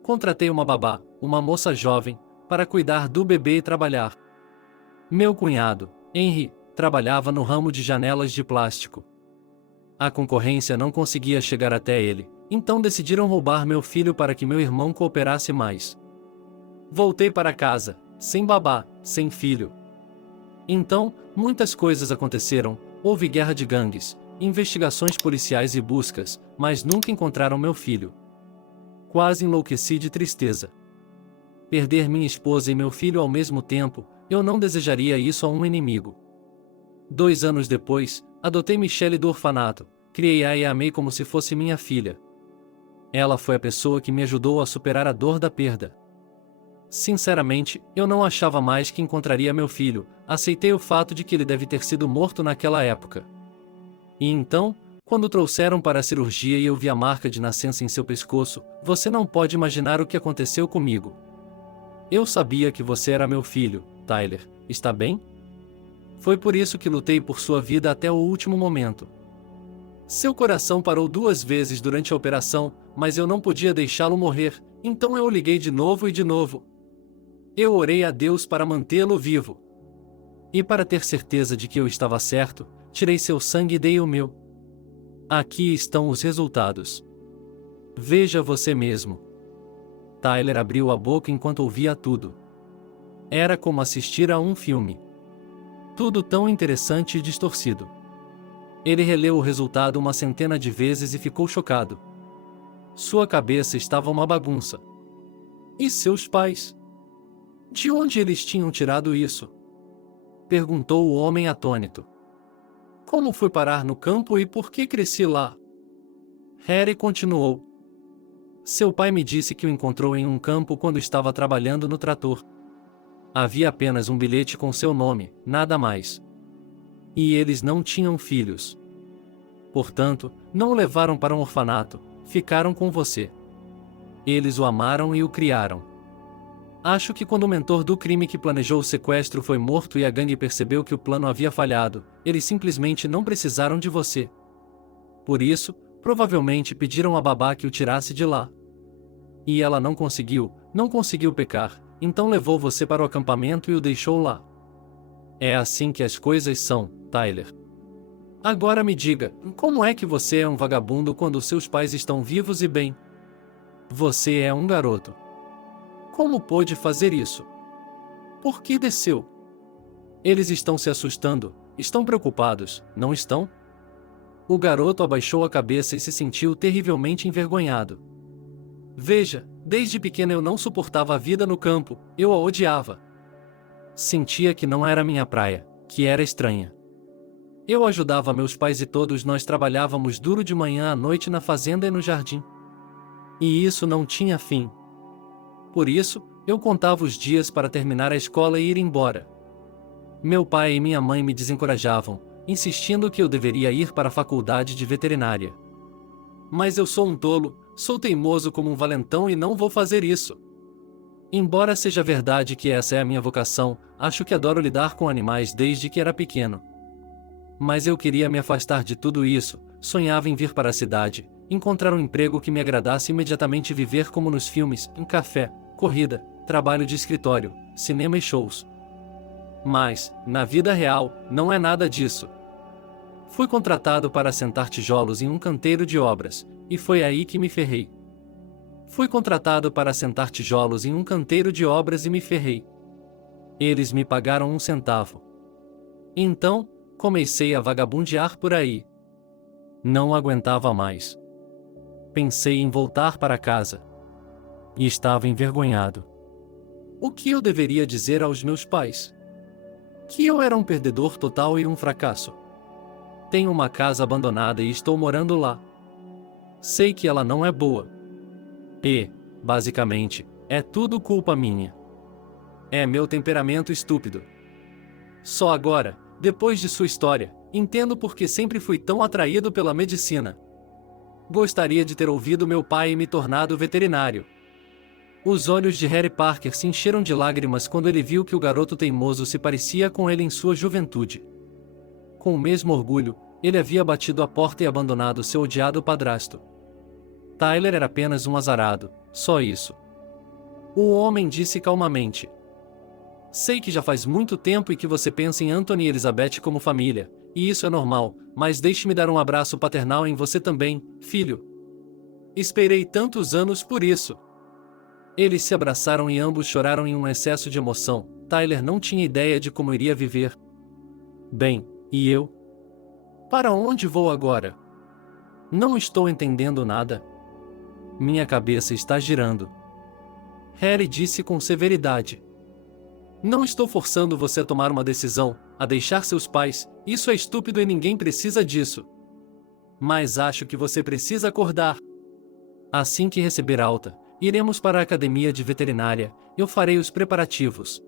Contratei uma babá, uma moça jovem, para cuidar do bebê e trabalhar. Meu cunhado, Henry, trabalhava no ramo de janelas de plástico. A concorrência não conseguia chegar até ele, então decidiram roubar meu filho para que meu irmão cooperasse mais. Voltei para casa, sem babá, sem filho. Então, muitas coisas aconteceram, houve guerra de gangues, investigações policiais e buscas, mas nunca encontraram meu filho. Quase enlouqueci de tristeza. Perder minha esposa e meu filho ao mesmo tempo, eu não desejaria isso a um inimigo. 2 anos depois, adotei Michelle do orfanato, criei-a e a amei como se fosse minha filha. Ela foi a pessoa que me ajudou a superar a dor da perda. Sinceramente, eu não achava mais que encontraria meu filho, aceitei o fato de que ele deve ter sido morto naquela época. E então, quando o trouxeram para a cirurgia e eu vi a marca de nascença em seu pescoço, você não pode imaginar o que aconteceu comigo. Eu sabia que você era meu filho, Tyler, está bem? Foi por isso que lutei por sua vida até o último momento. Seu coração parou 2 vezes durante a operação, mas eu não podia deixá-lo morrer, então eu o liguei de novo e de novo. Eu orei a Deus para mantê-lo vivo. E para ter certeza de que eu estava certo, tirei seu sangue e dei o meu. Aqui estão os resultados. Veja você mesmo. Tyler abriu a boca enquanto ouvia tudo. Era como assistir a um filme. Tudo tão interessante e distorcido. Ele releu o resultado uma centena de vezes e ficou chocado. Sua cabeça estava uma bagunça. E seus pais? De onde eles tinham tirado isso? Perguntou o homem atônito. Como fui parar no campo e por que cresci lá? Harry continuou. Seu pai me disse que o encontrou em um campo quando estava trabalhando no trator. Havia apenas um bilhete com seu nome, nada mais. E eles não tinham filhos. Portanto, não o levaram para um orfanato, ficaram com você. Eles o amaram e o criaram. Acho que quando o mentor do crime que planejou o sequestro foi morto e a gangue percebeu que o plano havia falhado, eles simplesmente não precisaram de você. Por isso, provavelmente pediram a babá que o tirasse de lá. E ela não conseguiu pecar, então levou você para o acampamento e o deixou lá. É assim que as coisas são, Tyler. Agora me diga, como é que você é um vagabundo quando seus pais estão vivos e bem? Você é um garoto. Como pôde fazer isso? Por que desceu? Eles estão se assustando, estão preocupados, não estão? O garoto abaixou a cabeça e se sentiu terrivelmente envergonhado. Veja, desde pequeno eu não suportava a vida no campo, eu a odiava. Sentia que não era minha praia, que era estranha. Eu ajudava meus pais e todos nós trabalhávamos duro de manhã à noite na fazenda e no jardim. E isso não tinha fim. Por isso, eu contava os dias para terminar a escola e ir embora. Meu pai e minha mãe me desencorajavam, insistindo que eu deveria ir para a faculdade de veterinária. Mas eu sou um tolo, sou teimoso como um valentão e não vou fazer isso. Embora seja verdade que essa é a minha vocação, acho que adoro lidar com animais desde que era pequeno. Mas eu queria me afastar de tudo isso, sonhava em vir para a cidade, encontrar um emprego que me agradasse e imediatamente viver como nos filmes, em café, corrida, trabalho de escritório, cinema e shows. Mas, na vida real, não é nada disso. Fui contratado para assentar tijolos em um canteiro de obras, e foi aí que me ferrei. Fui contratado para assentar tijolos em um canteiro de obras e me ferrei. Eles me pagaram 1 centavo. Então, comecei a vagabundear por aí. Não aguentava mais. Pensei em voltar para casa. E estava envergonhado. O que eu deveria dizer aos meus pais? Que eu era um perdedor total e um fracasso. Tenho uma casa abandonada e estou morando lá. Sei que ela não é boa. E, basicamente, é tudo culpa minha. É meu temperamento estúpido. Só agora, depois de sua história, entendo por que sempre fui tão atraído pela medicina. Gostaria de ter ouvido meu pai e me tornado veterinário. Os olhos de Harry Parker se encheram de lágrimas quando ele viu que o garoto teimoso se parecia com ele em sua juventude. Com o mesmo orgulho, ele havia batido a porta e abandonado seu odiado padrasto. Tyler era apenas um azarado, só isso. O homem disse calmamente. Sei que já faz muito tempo e que você pensa em Anthony e Elizabeth como família, e isso é normal, mas deixe-me dar um abraço paternal em você também, filho. Esperei tantos anos por isso. Eles se abraçaram e ambos choraram em um excesso de emoção. Tyler não tinha ideia de como iria viver. Bem, e eu? Para onde vou agora? Não estou entendendo nada. Minha cabeça está girando. Harry disse com severidade. Não estou forçando você a tomar uma decisão, a deixar seus pais, isso é estúpido e ninguém precisa disso. Mas acho que você precisa acordar. Assim que receber alta, iremos para a academia de veterinária, eu farei os preparativos.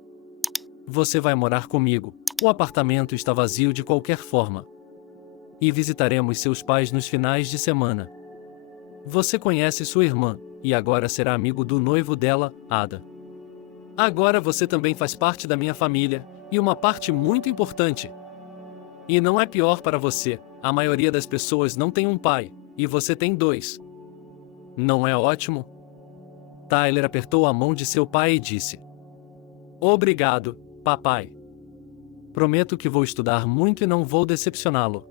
Você vai morar comigo, o apartamento está vazio de qualquer forma. E visitaremos seus pais nos finais de semana. Você conhece sua irmã, e agora será amigo do noivo dela, Ada. Agora você também faz parte da minha família, e uma parte muito importante. E não é pior para você, a maioria das pessoas não tem um pai, e você tem 2. Não é ótimo? Tyler apertou a mão de seu pai e disse: Obrigado, papai. Prometo que vou estudar muito e não vou decepcioná-lo.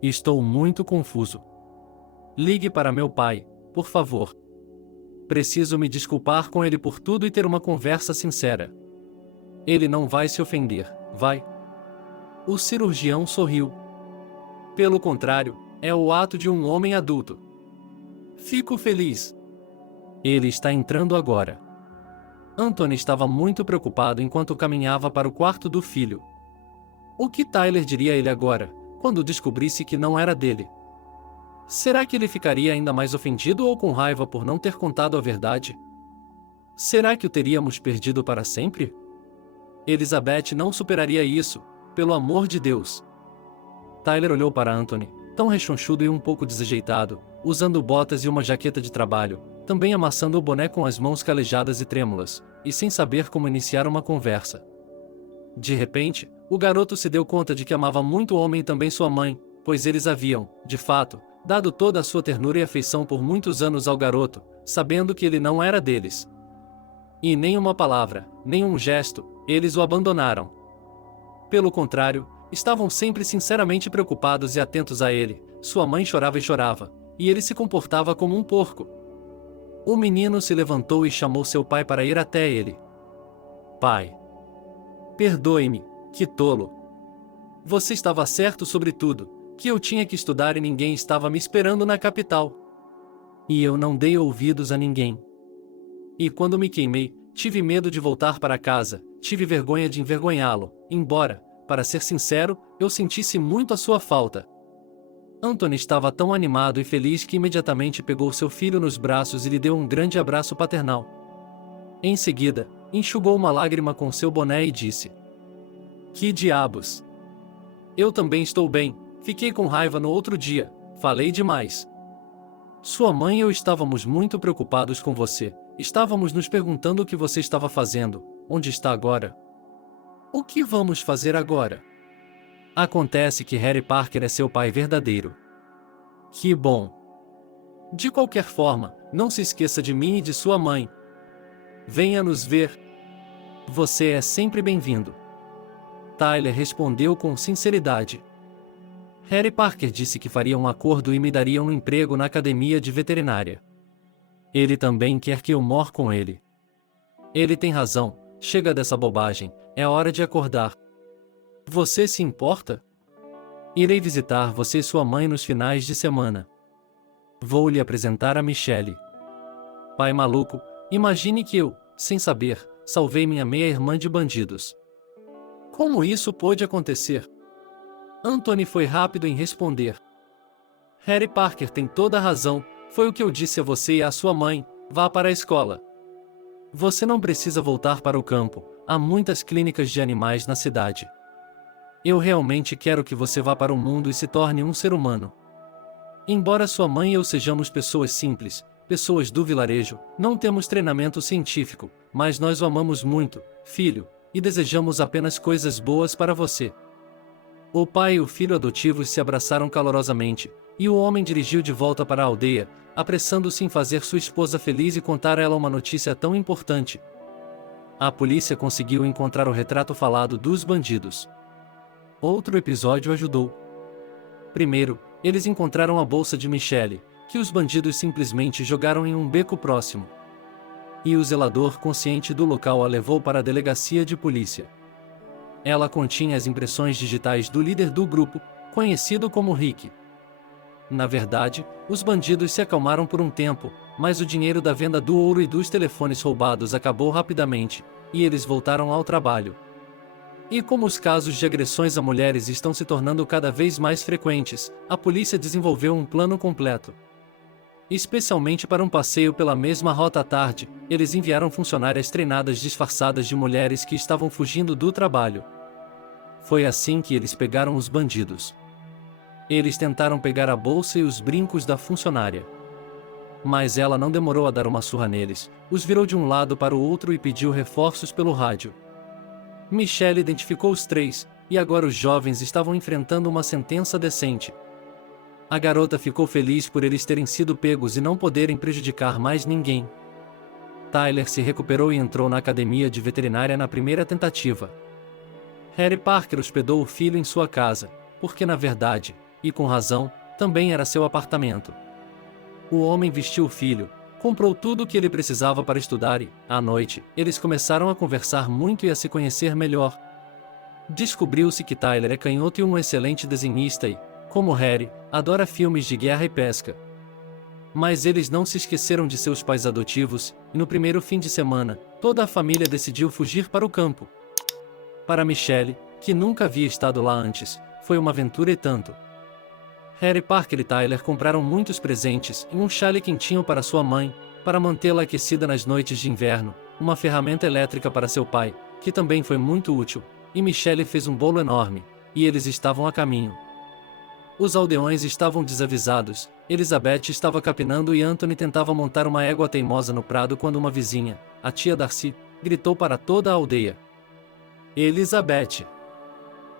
Estou muito confuso. Ligue para meu pai, por favor. Preciso me desculpar com ele por tudo e ter uma conversa sincera. Ele não vai se ofender, vai? O cirurgião sorriu. Pelo contrário, é o ato de um homem adulto. Fico feliz. Ele está entrando agora. Anthony estava muito preocupado enquanto caminhava para o quarto do filho. O que Tyler diria a ele agora, quando descobrisse que não era dele? Será que ele ficaria ainda mais ofendido ou com raiva por não ter contado a verdade? Será que o teríamos perdido para sempre? Elizabeth não superaria isso, pelo amor de Deus. Tyler olhou para Anthony, tão rechonchudo e um pouco desajeitado, usando botas e uma jaqueta de trabalho, também amassando o boné com as mãos calejadas e trêmulas, e sem saber como iniciar uma conversa. De repente, o garoto se deu conta de que amava muito o homem e também sua mãe, pois eles haviam, de fato, dado toda a sua ternura e afeição por muitos anos ao garoto, sabendo que ele não era deles. E nem uma palavra, nem um gesto, eles o abandonaram. Pelo contrário, estavam sempre sinceramente preocupados e atentos a ele. Sua mãe chorava e chorava, e ele se comportava como um porco. O menino se levantou e chamou seu pai para ir até ele. Pai, perdoe-me, que tolo. Você estava certo sobre tudo, que eu tinha que estudar e ninguém estava me esperando na capital. E eu não dei ouvidos a ninguém. E quando me queimei, tive medo de voltar para casa, tive vergonha de envergonhá-lo, embora, para ser sincero, eu sentisse muito a sua falta. Anthony estava tão animado e feliz que imediatamente pegou seu filho nos braços e lhe deu um grande abraço paternal. Em seguida, enxugou uma lágrima com seu boné e disse: Que diabos! Eu também estou bem, fiquei com raiva no outro dia, falei demais. Sua mãe e eu estávamos muito preocupados com você, estávamos nos perguntando o que você estava fazendo, onde está agora? O que vamos fazer agora? Acontece que Harry Parker é seu pai verdadeiro. Que bom! De qualquer forma, não se esqueça de mim e de sua mãe. Venha nos ver. Você é sempre bem-vindo. Tyler respondeu com sinceridade. Harry Parker disse que faria um acordo e me daria um emprego na academia de veterinária. Ele também quer que eu more com ele. Ele tem razão, chega dessa bobagem, é hora de acordar. Você se importa? Irei visitar você e sua mãe nos finais de semana. Vou lhe apresentar a Michelle. Pai maluco, imagine que eu, sem saber, salvei minha meia-irmã de bandidos. Como isso pôde acontecer? Anthony foi rápido em responder. Harry Parker tem toda a razão, foi o que eu disse a você e à sua mãe, vá para a escola. Você não precisa voltar para o campo, há muitas clínicas de animais na cidade. Eu realmente quero que você vá para o mundo e se torne um ser humano. Embora sua mãe e eu sejamos pessoas simples, pessoas do vilarejo, não temos treinamento científico, mas nós o amamos muito, filho, e desejamos apenas coisas boas para você. O pai e o filho adotivos se abraçaram calorosamente, e o homem dirigiu de volta para a aldeia, apressando-se em fazer sua esposa feliz e contar a ela uma notícia tão importante. A polícia conseguiu encontrar o retrato falado dos bandidos. Outro episódio ajudou. Primeiro, eles encontraram a bolsa de Michelle, que os bandidos simplesmente jogaram em um beco próximo. E o zelador consciente do local a levou para a delegacia de polícia. Ela continha as impressões digitais do líder do grupo, conhecido como Rick. Na verdade, os bandidos se acalmaram por um tempo, mas o dinheiro da venda do ouro e dos telefones roubados acabou rapidamente, e eles voltaram ao trabalho. E como os casos de agressões a mulheres estão se tornando cada vez mais frequentes, a polícia desenvolveu um plano completo. Especialmente para um passeio pela mesma rota à tarde, eles enviaram funcionárias treinadas disfarçadas de mulheres que estavam fugindo do trabalho. Foi assim que eles pegaram os bandidos. Eles tentaram pegar a bolsa e os brincos da funcionária. Mas ela não demorou a dar uma surra neles, os virou de um lado para o outro e pediu reforços pelo rádio. Michelle identificou os três, e agora os jovens estavam enfrentando uma sentença decente. A garota ficou feliz por eles terem sido pegos e não poderem prejudicar mais ninguém. Tyler se recuperou e entrou na academia de veterinária na primeira tentativa. Harry Parker hospedou o filho em sua casa, porque na verdade, e com razão, também era seu apartamento. O homem vestiu o filho, comprou tudo o que ele precisava para estudar e, à noite, eles começaram a conversar muito e a se conhecer melhor. Descobriu-se que Tyler é canhoto e um excelente desenhista e, como Harry, adora filmes de guerra e pesca. Mas eles não se esqueceram de seus pais adotivos, e no primeiro fim de semana, toda a família decidiu fugir para o campo. Para Michelle, que nunca havia estado lá antes, foi uma aventura e tanto. Harry Parker e Tyler compraram muitos presentes e um chale quentinho para sua mãe, para mantê-la aquecida nas noites de inverno, uma ferramenta elétrica para seu pai, que também foi muito útil, e Michelle fez um bolo enorme, e eles estavam a caminho. Os aldeões estavam desavisados, Elizabeth estava capinando e Anthony tentava montar uma égua teimosa no prado quando uma vizinha, a tia Darcy, gritou para toda a aldeia. Elizabeth!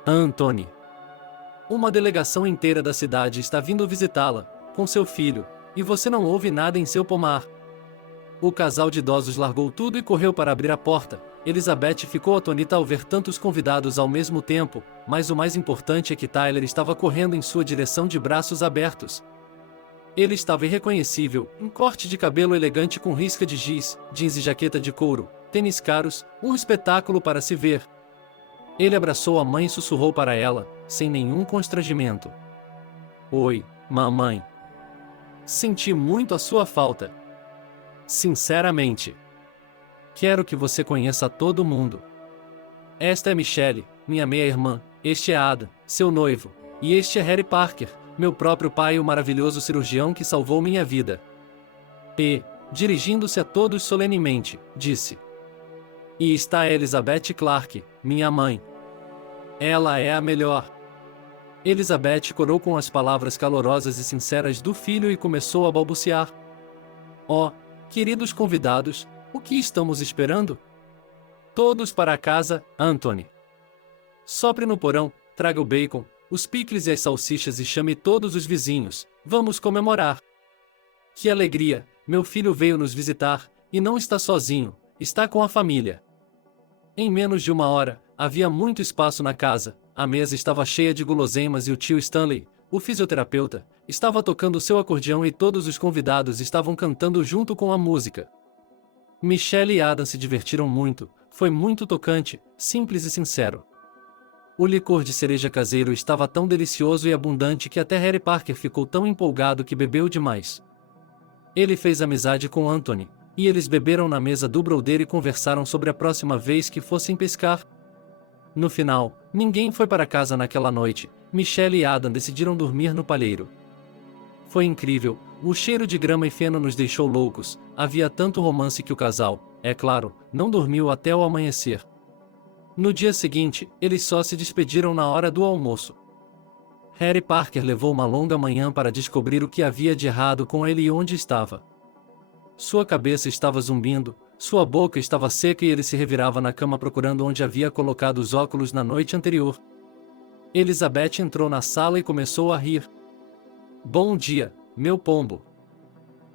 Anthony! Uma delegação inteira da cidade está vindo visitá-la, com seu filho, e você não ouve nada em seu pomar. O casal de idosos largou tudo e correu para abrir a porta. Elizabeth ficou atônita ao ver tantos convidados ao mesmo tempo, mas o mais importante é que Tyler estava correndo em sua direção de braços abertos. Ele estava irreconhecível, um corte de cabelo elegante com risca de giz, jeans e jaqueta de couro, tênis caros, um espetáculo para se ver. Ele abraçou a mãe e sussurrou para ela, sem nenhum constrangimento. Oi, mamãe. Senti muito a sua falta. Sinceramente. Quero que você conheça todo mundo. Esta é Michelle, minha meia-irmã, este é Adam, seu noivo, e este é Harry Parker, meu próprio pai e o maravilhoso cirurgião que salvou minha vida. E, dirigindo-se a todos solenemente, disse. E está Elizabeth Clark, minha mãe. Ela é a melhor. Elizabeth corou com as palavras calorosas e sinceras do filho e começou a balbuciar. Oh, queridos convidados, o que estamos esperando? Todos para casa, Anthony. Sopre no porão, traga o bacon, os picles e as salsichas e chame todos os vizinhos, vamos comemorar. Que alegria, meu filho veio nos visitar, e não está sozinho, está com a família. Em menos de 1 hora, havia muito espaço na casa, a mesa estava cheia de guloseimas e o tio Stanley, o fisioterapeuta, estava tocando seu acordeão e todos os convidados estavam cantando junto com a música. Michelle e Adam se divertiram muito, foi muito tocante, simples e sincero. O licor de cereja caseiro estava tão delicioso e abundante que até Harry Parker ficou tão empolgado que bebeu demais. Ele fez amizade com Anthony, e eles beberam na mesa do brother e conversaram sobre a próxima vez que fossem pescar. No final, ninguém foi para casa naquela noite, Michelle e Adam decidiram dormir no palheiro. Foi incrível, o cheiro de grama e feno nos deixou loucos, havia tanto romance que o casal, é claro, não dormiu até o amanhecer. No dia seguinte, eles só se despediram na hora do almoço. Harry Parker levou uma longa manhã para descobrir o que havia de errado com ele e onde estava. Sua cabeça estava zumbindo, sua boca estava seca e ele se revirava na cama procurando onde havia colocado os óculos na noite anterior. Elizabeth entrou na sala e começou a rir. Bom dia, meu pombo.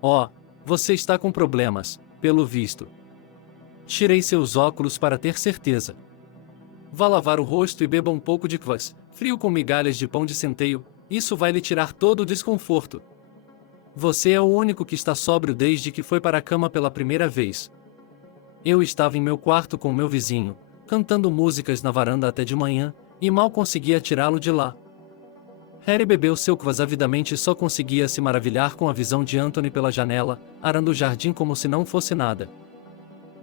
Oh, você está com problemas, pelo visto. Tirei seus óculos para ter certeza. Vá lavar o rosto e beba um pouco de kvass, frio com migalhas de pão de centeio, isso vai lhe tirar todo o desconforto. Você é o único que está sóbrio desde que foi para a cama pela primeira vez. Eu estava em meu quarto com meu vizinho, cantando músicas na varanda até de manhã, e mal conseguia tirá-lo de lá. Harry bebeu seu kvass avidamente e só conseguia se maravilhar com a visão de Anthony pela janela, arando o jardim como se não fosse nada.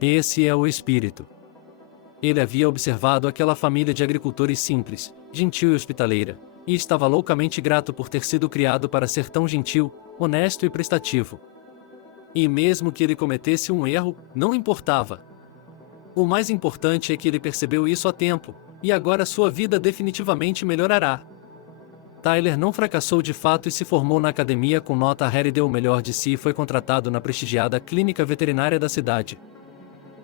Esse é o espírito. Ele havia observado aquela família de agricultores simples, gentil e hospitaleira, e estava loucamente grato por ter sido criado para ser tão gentil, honesto e prestativo. E mesmo que ele cometesse um erro, não importava. O mais importante é que ele percebeu isso a tempo, e agora sua vida definitivamente melhorará. Tyler não fracassou de fato e se formou na academia com nota. Harry deu o melhor de si e foi contratado na prestigiada clínica veterinária da cidade.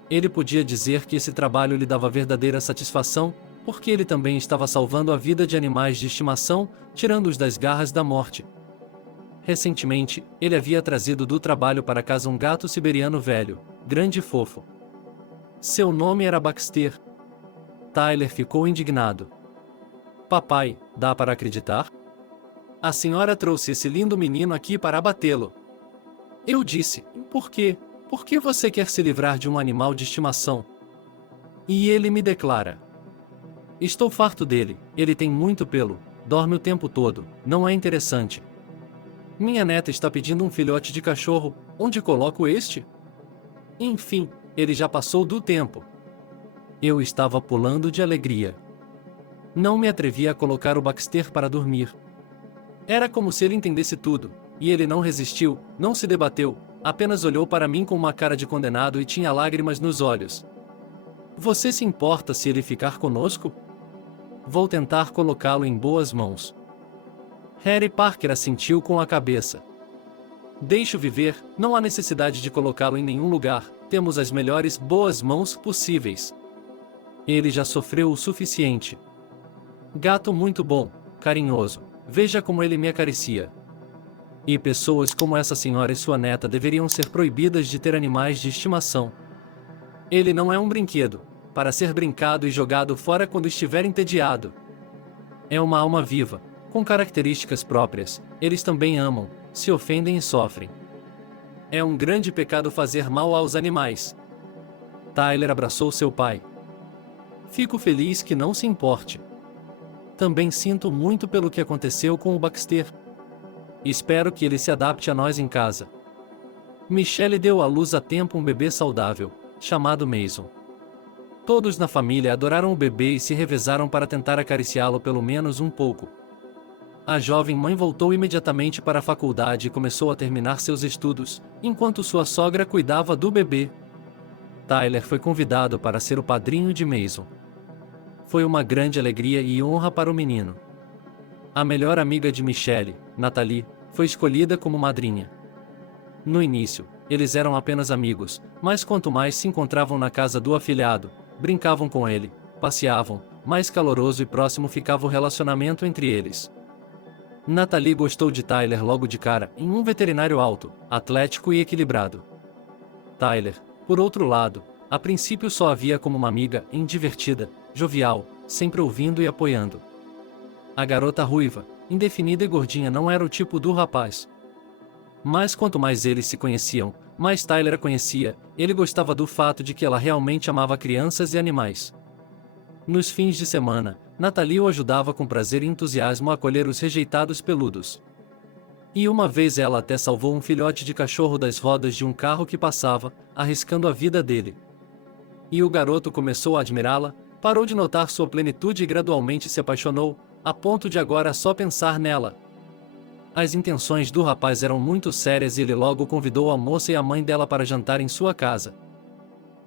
Ele podia dizer que esse trabalho lhe dava verdadeira satisfação, porque ele também estava salvando a vida de animais de estimação, tirando-os das garras da morte. Recentemente, ele havia trazido do trabalho para casa um gato siberiano velho, grande e fofo. Seu nome era Baxter. Tyler ficou indignado. Papai, dá para acreditar? A senhora trouxe esse lindo menino aqui para abatê-lo. Eu disse, por quê? Por que você quer se livrar de um animal de estimação? E ele me declara. Estou farto dele, ele tem muito pelo, dorme o tempo todo, não é interessante. Minha neta está pedindo um filhote de cachorro, onde coloco este? Enfim, ele já passou do tempo. Eu estava pulando de alegria. Não me atrevi a colocar o Baxter para dormir. Era como se ele entendesse tudo, e ele não resistiu, não se debateu, apenas olhou para mim com uma cara de condenado e tinha lágrimas nos olhos. Você se importa se ele ficar conosco? Vou tentar colocá-lo em boas mãos. Harry Parker assentiu com a cabeça. Deixe-o viver, não há necessidade de colocá-lo em nenhum lugar, temos as melhores boas mãos possíveis. Ele já sofreu o suficiente. Gato muito bom, carinhoso, veja como ele me acaricia. E pessoas como essa senhora e sua neta deveriam ser proibidas de ter animais de estimação. Ele não é um brinquedo, para ser brincado e jogado fora quando estiver entediado. É uma alma viva, com características próprias, eles também amam, se ofendem e sofrem. É um grande pecado fazer mal aos animais. Tyler abraçou seu pai. Fico feliz que não se importe. Também sinto muito pelo que aconteceu com o Baxter. Espero que ele se adapte a nós em casa. Michelle deu à luz a tempo um bebê saudável, chamado Mason. Todos na família adoraram o bebê e se revezaram para tentar acariciá-lo pelo menos um pouco. A jovem mãe voltou imediatamente para a faculdade e começou a terminar seus estudos, enquanto sua sogra cuidava do bebê. Tyler foi convidado para ser o padrinho de Mason. Foi uma grande alegria e honra para o menino. A melhor amiga de Michelle, Natalie, foi escolhida como madrinha. No início, eles eram apenas amigos, mas quanto mais se encontravam na casa do afilhado, brincavam com ele, passeavam, mais caloroso e próximo ficava o relacionamento entre eles. Natalie gostou de Tyler logo de cara, em um veterinário alto, atlético e equilibrado. Tyler, por outro lado, a princípio só a via como uma amiga, divertida, jovial, sempre ouvindo e apoiando. A garota ruiva, indefinida e gordinha não era o tipo do rapaz. Mas quanto mais eles se conheciam, mais Tyler a conhecia, ele gostava do fato de que ela realmente amava crianças e animais. Nos fins de semana, Natalie o ajudava com prazer e entusiasmo a acolher os rejeitados peludos. E uma vez ela até salvou um filhote de cachorro das rodas de um carro que passava, arriscando a vida dele. E o garoto começou a admirá-la, parou de notar sua plenitude e gradualmente se apaixonou, a ponto de agora só pensar nela. As intenções do rapaz eram muito sérias e ele logo convidou a moça e a mãe dela para jantar em sua casa.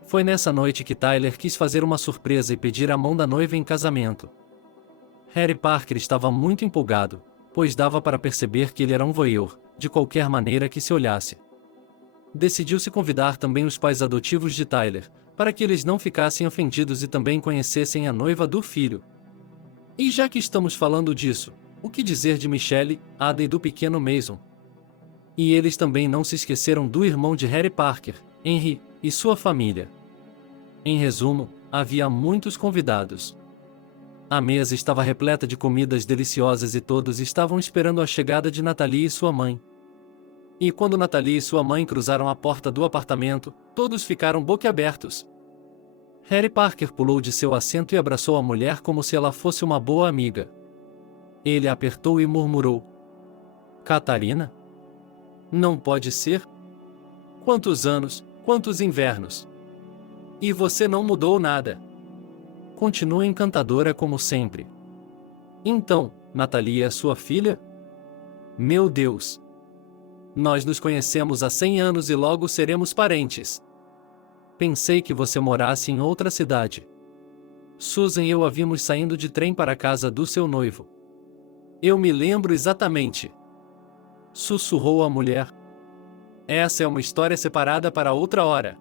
Foi nessa noite que Tyler quis fazer uma surpresa e pedir a mão da noiva em casamento. Harry Parker estava muito empolgado, pois dava para perceber que ele era um voyeur, de qualquer maneira que se olhasse. Decidiu-se convidar também os pais adotivos de Tyler, para que eles não ficassem ofendidos e também conhecessem a noiva do filho. E já que estamos falando disso, o que dizer de Michelle, Ada e do pequeno Mason? E eles também não se esqueceram do irmão de Harry Parker, Henry, e sua família. Em resumo, havia muitos convidados. A mesa estava repleta de comidas deliciosas e todos estavam esperando a chegada de Natalie e sua mãe. E quando Natalie e sua mãe cruzaram a porta do apartamento, todos ficaram boquiabertos. Harry Parker pulou de seu assento e abraçou a mulher como se ela fosse uma boa amiga. Ele a apertou e murmurou: "Catarina? Não pode ser? Quantos anos, quantos invernos! E você não mudou nada. Continua encantadora como sempre. Então, Natalie é sua filha? Meu Deus! Nós nos conhecemos há 100 anos e logo seremos parentes. Pensei que você morasse em outra cidade. Susan e eu a vimos saindo de trem para a casa do seu noivo. Eu me lembro exatamente. Sussurrou a mulher. Essa é uma história separada para outra hora.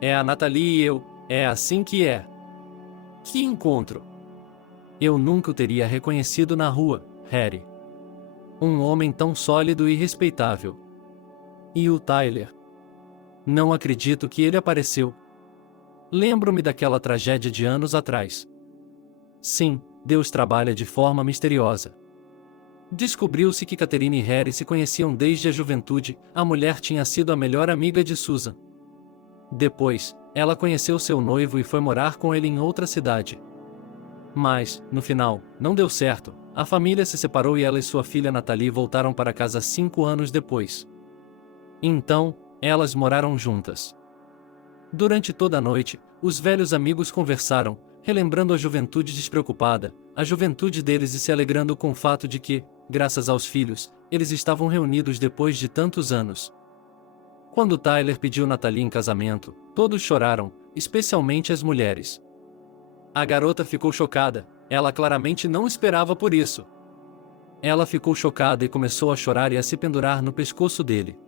É a Natalie e eu, é assim que é. Que encontro! Eu nunca o teria reconhecido na rua, Harry. Um homem tão sólido e respeitável. E o Tyler? Não acredito que ele apareceu. Lembro-me daquela tragédia de anos atrás. Sim, Deus trabalha de forma misteriosa. Descobriu-se que Catherine e Harry se conheciam desde a juventude, a mulher tinha sido a melhor amiga de Susan. Depois, ela conheceu seu noivo e foi morar com ele em outra cidade. Mas, no final, não deu certo, a família se separou e ela e sua filha Natalie voltaram para casa 5 anos depois. Então, elas moraram juntas. Durante toda a noite, os velhos amigos conversaram, relembrando a juventude despreocupada, a juventude deles e se alegrando com o fato de que, graças aos filhos, eles estavam reunidos depois de tantos anos. Quando Tyler pediu Natalie em casamento, todos choraram, especialmente as mulheres. A garota ficou chocada, ela claramente não esperava por isso. Ela ficou chocada e começou a chorar e a se pendurar no pescoço dele.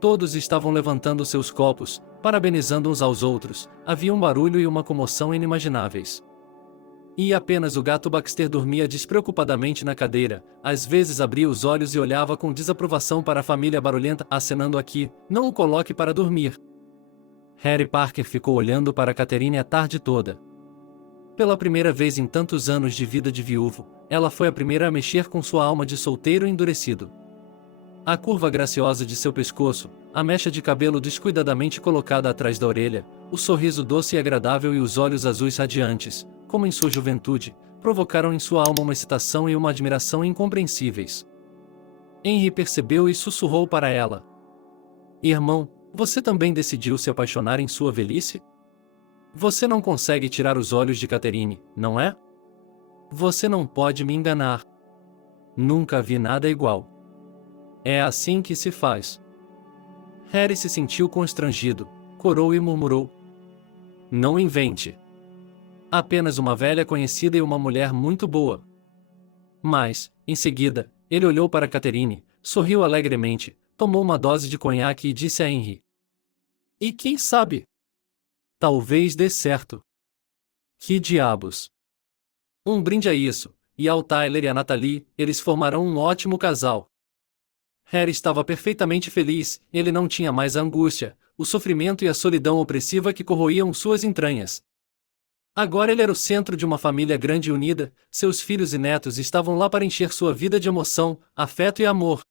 Todos estavam levantando seus copos, parabenizando uns aos outros. Havia um barulho e uma comoção inimagináveis. E apenas o gato Baxter dormia despreocupadamente na cadeira, às vezes abria os olhos e olhava com desaprovação para a família barulhenta, acenando aqui: não o coloque para dormir. Harry Parker ficou olhando para Catherine a tarde toda. Pela primeira vez em tantos anos de vida de viúvo, ela foi a primeira a mexer com sua alma de solteiro endurecido. A curva graciosa de seu pescoço, a mecha de cabelo descuidadamente colocada atrás da orelha, o sorriso doce e agradável e os olhos azuis radiantes, como em sua juventude, provocaram em sua alma uma excitação e uma admiração incompreensíveis. Henry percebeu e sussurrou para ela: Irmão, você também decidiu se apaixonar em sua velhice? Você não consegue tirar os olhos de Catherine, não é? Você não pode me enganar. Nunca vi nada igual. É assim que se faz. Harry se sentiu constrangido, corou e murmurou: não invente. Apenas uma velha conhecida e uma mulher muito boa. Mas, em seguida, ele olhou para Catherine, sorriu alegremente, tomou uma dose de conhaque e disse a Henry: e quem sabe? Talvez dê certo. Que diabos! Um brinde a isso, e ao Tyler e a Natalie, eles formarão um ótimo casal. Harry estava perfeitamente feliz, ele não tinha mais a angústia, o sofrimento e a solidão opressiva que corroíam suas entranhas. Agora ele era o centro de uma família grande e unida, seus filhos e netos estavam lá para encher sua vida de emoção, afeto e amor.